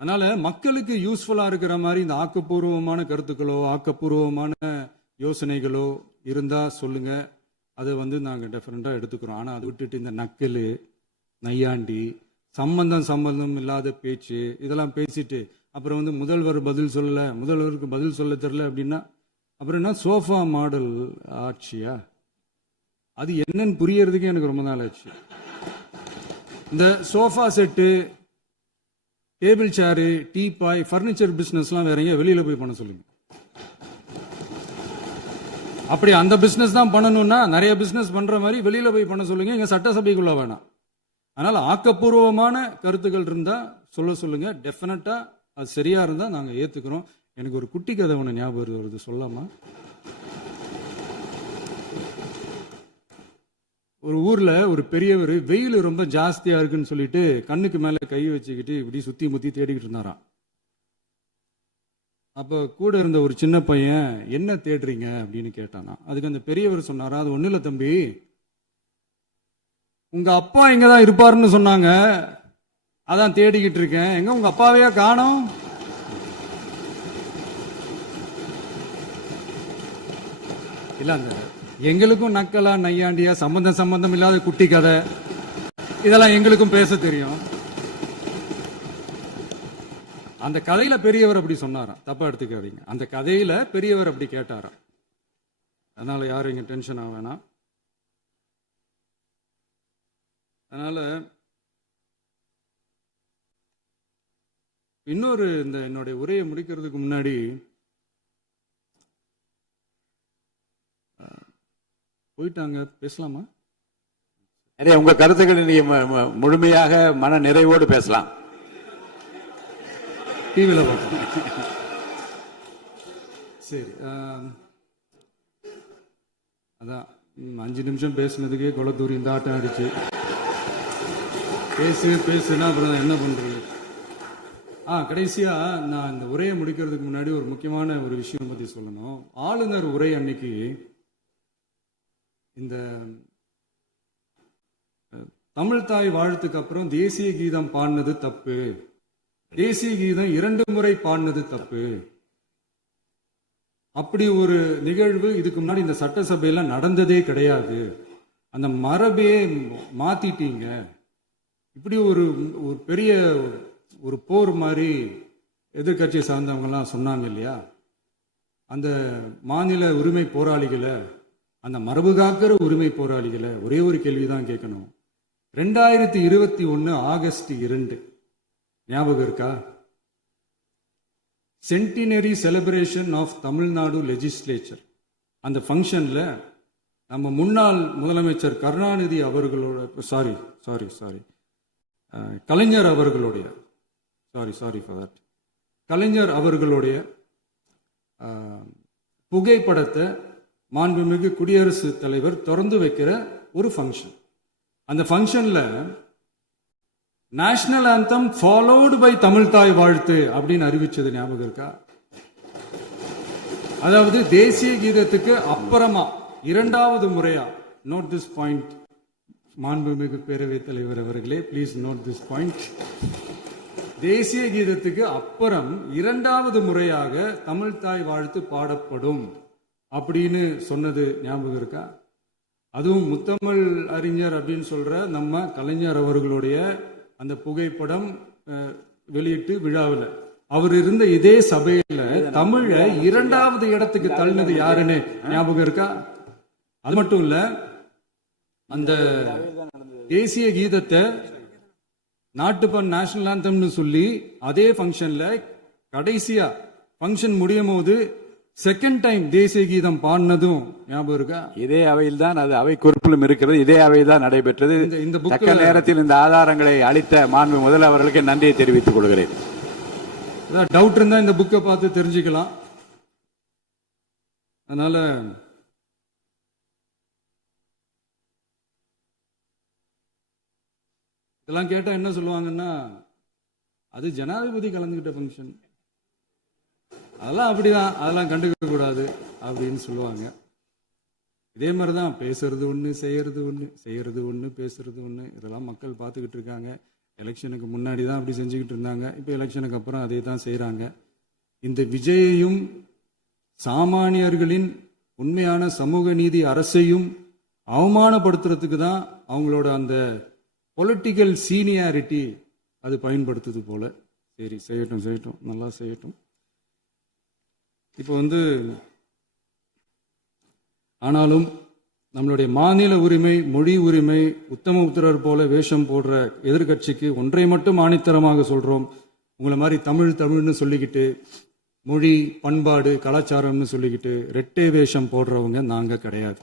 அதனால மக்களுக்கு யூஸ்ஃபுல்லா இருக்கிற மாதிரி இந்த ஆக்கப்பூர்வமான கருத்துக்களோ, ஆக்கப்பூர்வமான யோசனைகளோ இருந்தா சொல்லுங்க. அதை நாங்கள் டெஃபரெண்டாக எடுத்துக்கிறோம். ஆனால் அதை விட்டுட்டு இந்த நக்கல், நையாண்டி, சம்பந்தம் இல்லாத பேச்சு இதெல்லாம் பேசிட்டு அப்புறம் முதல்வர் பதில் சொல்லலை, முதல்வருக்கு பதில் சொல்ல தெரில அப்படின்னா அப்புறம் என்ன சோஃபா மாடல் ஆட்சியா? அது என்னன்னு புரியறதுக்கே எனக்கு ரொம்ப நாள் ஆச்சு. இந்த sofa set, table chair, teapoy, furniture பிஸ்னஸ்லாம் வேற எங்க வெளியில போய் பண்ண சொல்லுங்க. அப்படி அந்த பிசினஸ் தான் பண்ணணும்னா நிறைய பிசினஸ் பண்ற மாதிரி வெளியில போய் பண்ண சொல்லுங்க, இங்க சட்டசபைக்குள்ள வேணாம். அதனால ஆக்கப்பூர்வமான கருத்துக்கள் இருந்தா சொல்லுங்க. டெஃபினட்டா அது சரியா இருந்தா நாங்க ஏத்துக்கிறோம். எனக்கு ஒரு குட்டி கதை ஒன்று ஞாபகம் வருது, சொல்லாமா? ஒரு ஊர்ல ஒரு பெரியவர் வெயில் ரொம்ப ஜாஸ்தியா இருக்குன்னு சொல்லிட்டு கண்ணுக்கு மேல கை வச்சுக்கிட்டு இப்படி சுத்தி முத்தி தேடிக்கிட்டு இருந்தாராம். அப்ப கூட இருந்த ஒரு சின்ன பையன் என்ன தேடுறீங்க அப்படின்னு கேட்டானா. அதுக்கு அந்த பெரியவர் சொன்னாரா, அது ஒண்ணு இல்ல தம்பி, உங்க அப்பா இங்கதான் இருப்பாருன்னு சொன்னாங்க, அதான் தேடிக்கிட்டு இருக்கேன். எங்க உங்க அப்பாவையா காணோம்? இல்ல அந்த எங்களுக்கும் நக்கலா நையாண்டியா சம்பந்தம் இல்லாத குட்டி கதை இதெல்லாம் எங்களுக்கும் பேச தெரியும். அந்த கதையில பெரியவர் அப்படி சொன்னாராம், தப்பா எடுத்துக்காதீங்க. அந்த கதையில பெரியவர் அப்படி கேட்டாராம். அதனால யாரும் இங்க டென்ஷன் ஆக வேணாம். அதனால இன்னொரு இந்த என்னுடைய உரையை முடிக்கிறதுக்கு முன்னாடி போயிட்டாங்க, பேசலாமா? உங்க கருத்துக்களை நீங்க முழுமையாக மன நிறைவோடு பேசலாம். டிவியில பார்ப்போம். சரி, அதான் 5 நிமிஷம் பேசுனதுக்கே கொளத்தூரி இந்த ஆட்டம் ஆடிச்சு. பேசுனா அப்புறம் என்ன பண்றது? கடைசியா நான் இந்த உரையை முடிக்கிறதுக்கு முன்னாடி ஒரு முக்கியமான ஒரு விஷயம் பத்தி சொல்லணும். ஆளுநர் உரை அன்னைக்கு இந்த தமிழ் தாய் வாழ்த்துக்கு அப்புறம் தேசிய கீதம் பாடினது தப்பு, தேசிய கீதம் 2 முறை பாடினது தப்பு, அப்படி ஒரு நிகழ்வு இதுக்கு முன்னாடி இந்த சட்டசபையில நடந்ததே கிடையாது, அந்த மரபே மாத்திட்டீங்க, இப்படி ஒரு பெரிய ஒரு போர் மாதிரி எதிர்கட்சியை சார்ந்தவங்க எல்லாம் சொன்னாங்க இல்லையா? அந்த மாநில உரிமை போராளிகளை, அந்த மரபு காக்கிற உரிமை போராளிகளை ஒரே ஒரு கேள்விதான் கேட்கணும். 2021 ஆகஸ்ட் 2 ஞாபகம் இருக்கா? Centenary celebration of Tamil Nadu legislature. அந்த ஃபங்க்ஷன்ல நம்ம முன்னாள் முதலமைச்சர் கருணாநிதி அவர்களோட கலைஞர் அவர்களுடைய கலைஞர் அவர்களுடைய புகைப்படத்தை மாண்புமிகு குடியரசுத் தலைவர் திறந்து வைக்கிற ஒரு ஃபங்க்ஷன். அந்த ஃபங்க்ஷன்ல national anthem followed by Tamil Thai Vazhthu அப்படின்னு அறிவிச்சது ஞாபகம் இருக்கா? அதாவது தேசிய கீதத்துக்கு அப்புறமா 2வது முறையா, நோட் திஸ் பாயிண்ட் மாண்புமிகு பேரவைத் தலைவர் அவர்களே, பிளீஸ் நோட் திஸ் பாயிண்ட். தேசிய கீதத்துக்கு அப்புறம் 2வது முறையாக தமிழ் தாய் வாழ்த்து பாடப்படும் அப்படின்னு சொன்னது ஞாபகம் இருக்கா? அதுவும் முத்தமிழ் அறிஞர் அப்படின்னு சொல்ற நம்ம கலைஞர் அவர்களுடைய அந்த புகைப்படம் வெளியிட்டு விழாவில் அவர் இருந்த இதே சபையில தமிழ 2வது இடத்துக்கு தள்ளினது யாருன்னு ஞாபகம் இருக்கா? அது மட்டும் இல்ல, அந்த தேசிய கீதத்தை நாட்டுப்பண் நேஷனல் ஆந்தம்னு சொல்லி அதே ஃபங்க்ஷன்ல கடைசியா ஃபங்க்ஷன் முடியும் போது செகண்ட் டைம் தேசிய கீதம் பாடினதும் ஞாபகம் இருக்கா? இதே அவையில் தான், அது அவை குறிப்பிலும் இருக்கிறது, இதே அவையில் தான் நடைபெற்றது. இந்த தக்க நேரத்தில் இந்த ஆதாரங்களை அளித்த மாண்பு முதல்வர்களுக்கு நன்றியை தெரிவித்துக் கொள்கிறேன். டவுட் இருந்தா இந்த புக்கை பார்த்து தெரிஞ்சுக்கலாம். அதனால இதெல்லாம் கேட்டா என்ன சொல்லுவாங்கன்னா, அது ஜனாதிபதி கலந்துகிட்ட ஃபங்க்ஷன், அதெல்லாம் அப்படிதான், அதெல்லாம் கண்டுக்க கூடாது அப்படின்னு சொல்லுவாங்க. இதே மாதிரிதான் பேசுறது ஒண்ணு, செய்யறது ஒண்ணு, பேசுறது ஒண்ணு. இதெல்லாம் மக்கள் பார்த்துக்கிட்டு இருக்காங்க. எலெக்ஷனுக்கு முன்னாடி தான் அப்படி செஞ்சுக்கிட்டு இருந்தாங்க, இப்போ எலெக்ஷனுக்கு அப்புறம் அதே தான் செய்யறாங்க. இந்த விஜயையும் சாமானியர்களின் உண்மையான சமூக நீதி அரசையும் அவமானப்படுத்துறதுக்கு தான் அவங்களோட அந்த பொலிட்டிக்கல் சீனியாரிட்டி அது பயன்படுத்துது போல. சரி, செய்யட்டும் செய்யட்டும், நல்லா செய்யட்டும். இப்போ ஆனாலும் நம்மளுடைய மாநில உரிமை, மொழி உரிமை, உத்தமபுத்திரர் போல வேஷம் போடுற எதிர்கட்சிக்கு ஒன்றை மட்டும் ஆணித்தரமாக சொல்றோம். உங்களை மாதிரி தமிழ்னு சொல்லிக்கிட்டு, மொழி, பண்பாடு, கலாச்சாரம்னு சொல்லிக்கிட்டு ரெட்டை வேஷம் போடுறவங்க நாங்க கிடையாது.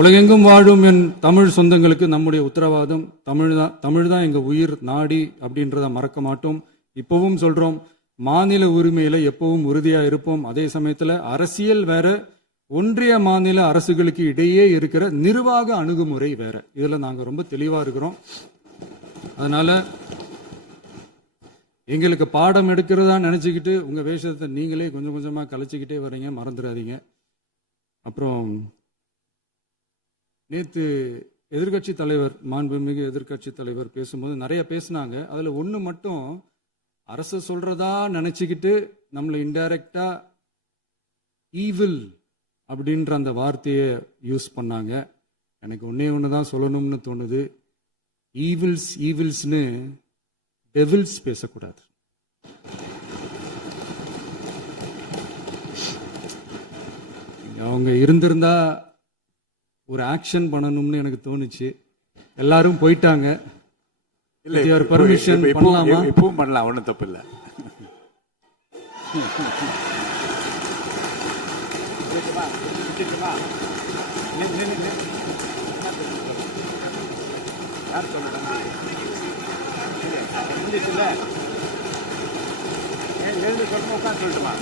உலகெங்கும் வாழும் என் தமிழ் சொந்தங்களுக்கு நம்முடைய உத்தரவாதம் தமிழ் தான் எங்க உயிர் நாடி அப்படின்றத மறக்க மாட்டோம். இப்பவும் சொல்றோம், மாநில உரிமையில எப்பவும் உறுதியா இருப்போம். அதே சமயத்துல அரசியல் வேற, ஒன்றிய மாநில அரசுகளுக்கு இடையே இருக்கிற நிர்வாக அணுகுமுறை வேற. இதுல நாங்க ரொம்ப தெளிவா இருக்கிறோம். அதனால எங்களுக்கு பாடம் எடுக்கிறதா நினைச்சுக்கிட்டு உங்க வேஷத்தை நீங்களே கொஞ்சம் கொஞ்சமா கலைச்சிக்கிட்டே வர்றீங்க, மறந்துடாதீங்க. அப்புறம் நேத்து எதிர்கட்சி தலைவர், மாண்புமிகு எதிர்கட்சி தலைவர் பேசும்போது நிறைய பேசினாங்க. அதுல ஒண்ணு மட்டும், அரசு சொல்றதா நினைச்சுக்கிட்டு நம்மளை இன்டைரக்டா ஈவில் அப்படின்ற அந்த வார்த்தையை யூஸ் பண்ணாங்க. எனக்கு ஒண்ணுதான் சொல்லணும்னு தோணுது. ஈவில்ஸ்னு டெவில்ஸ் பேசக்கூடாது. அவங்க இருந்திருந்தா ஒரு ஆக்ஷன் பண்ணணும்னு எனக்கு தோணுச்சு. எல்லாரும் போயிட்டாங்க. இல்ல, பர்மிஷன் பண்ணலாமா? இப்பவும் பண்ணலாம், ஒன்றும் தப்பு இல்லை. சொல்லட்டுமா?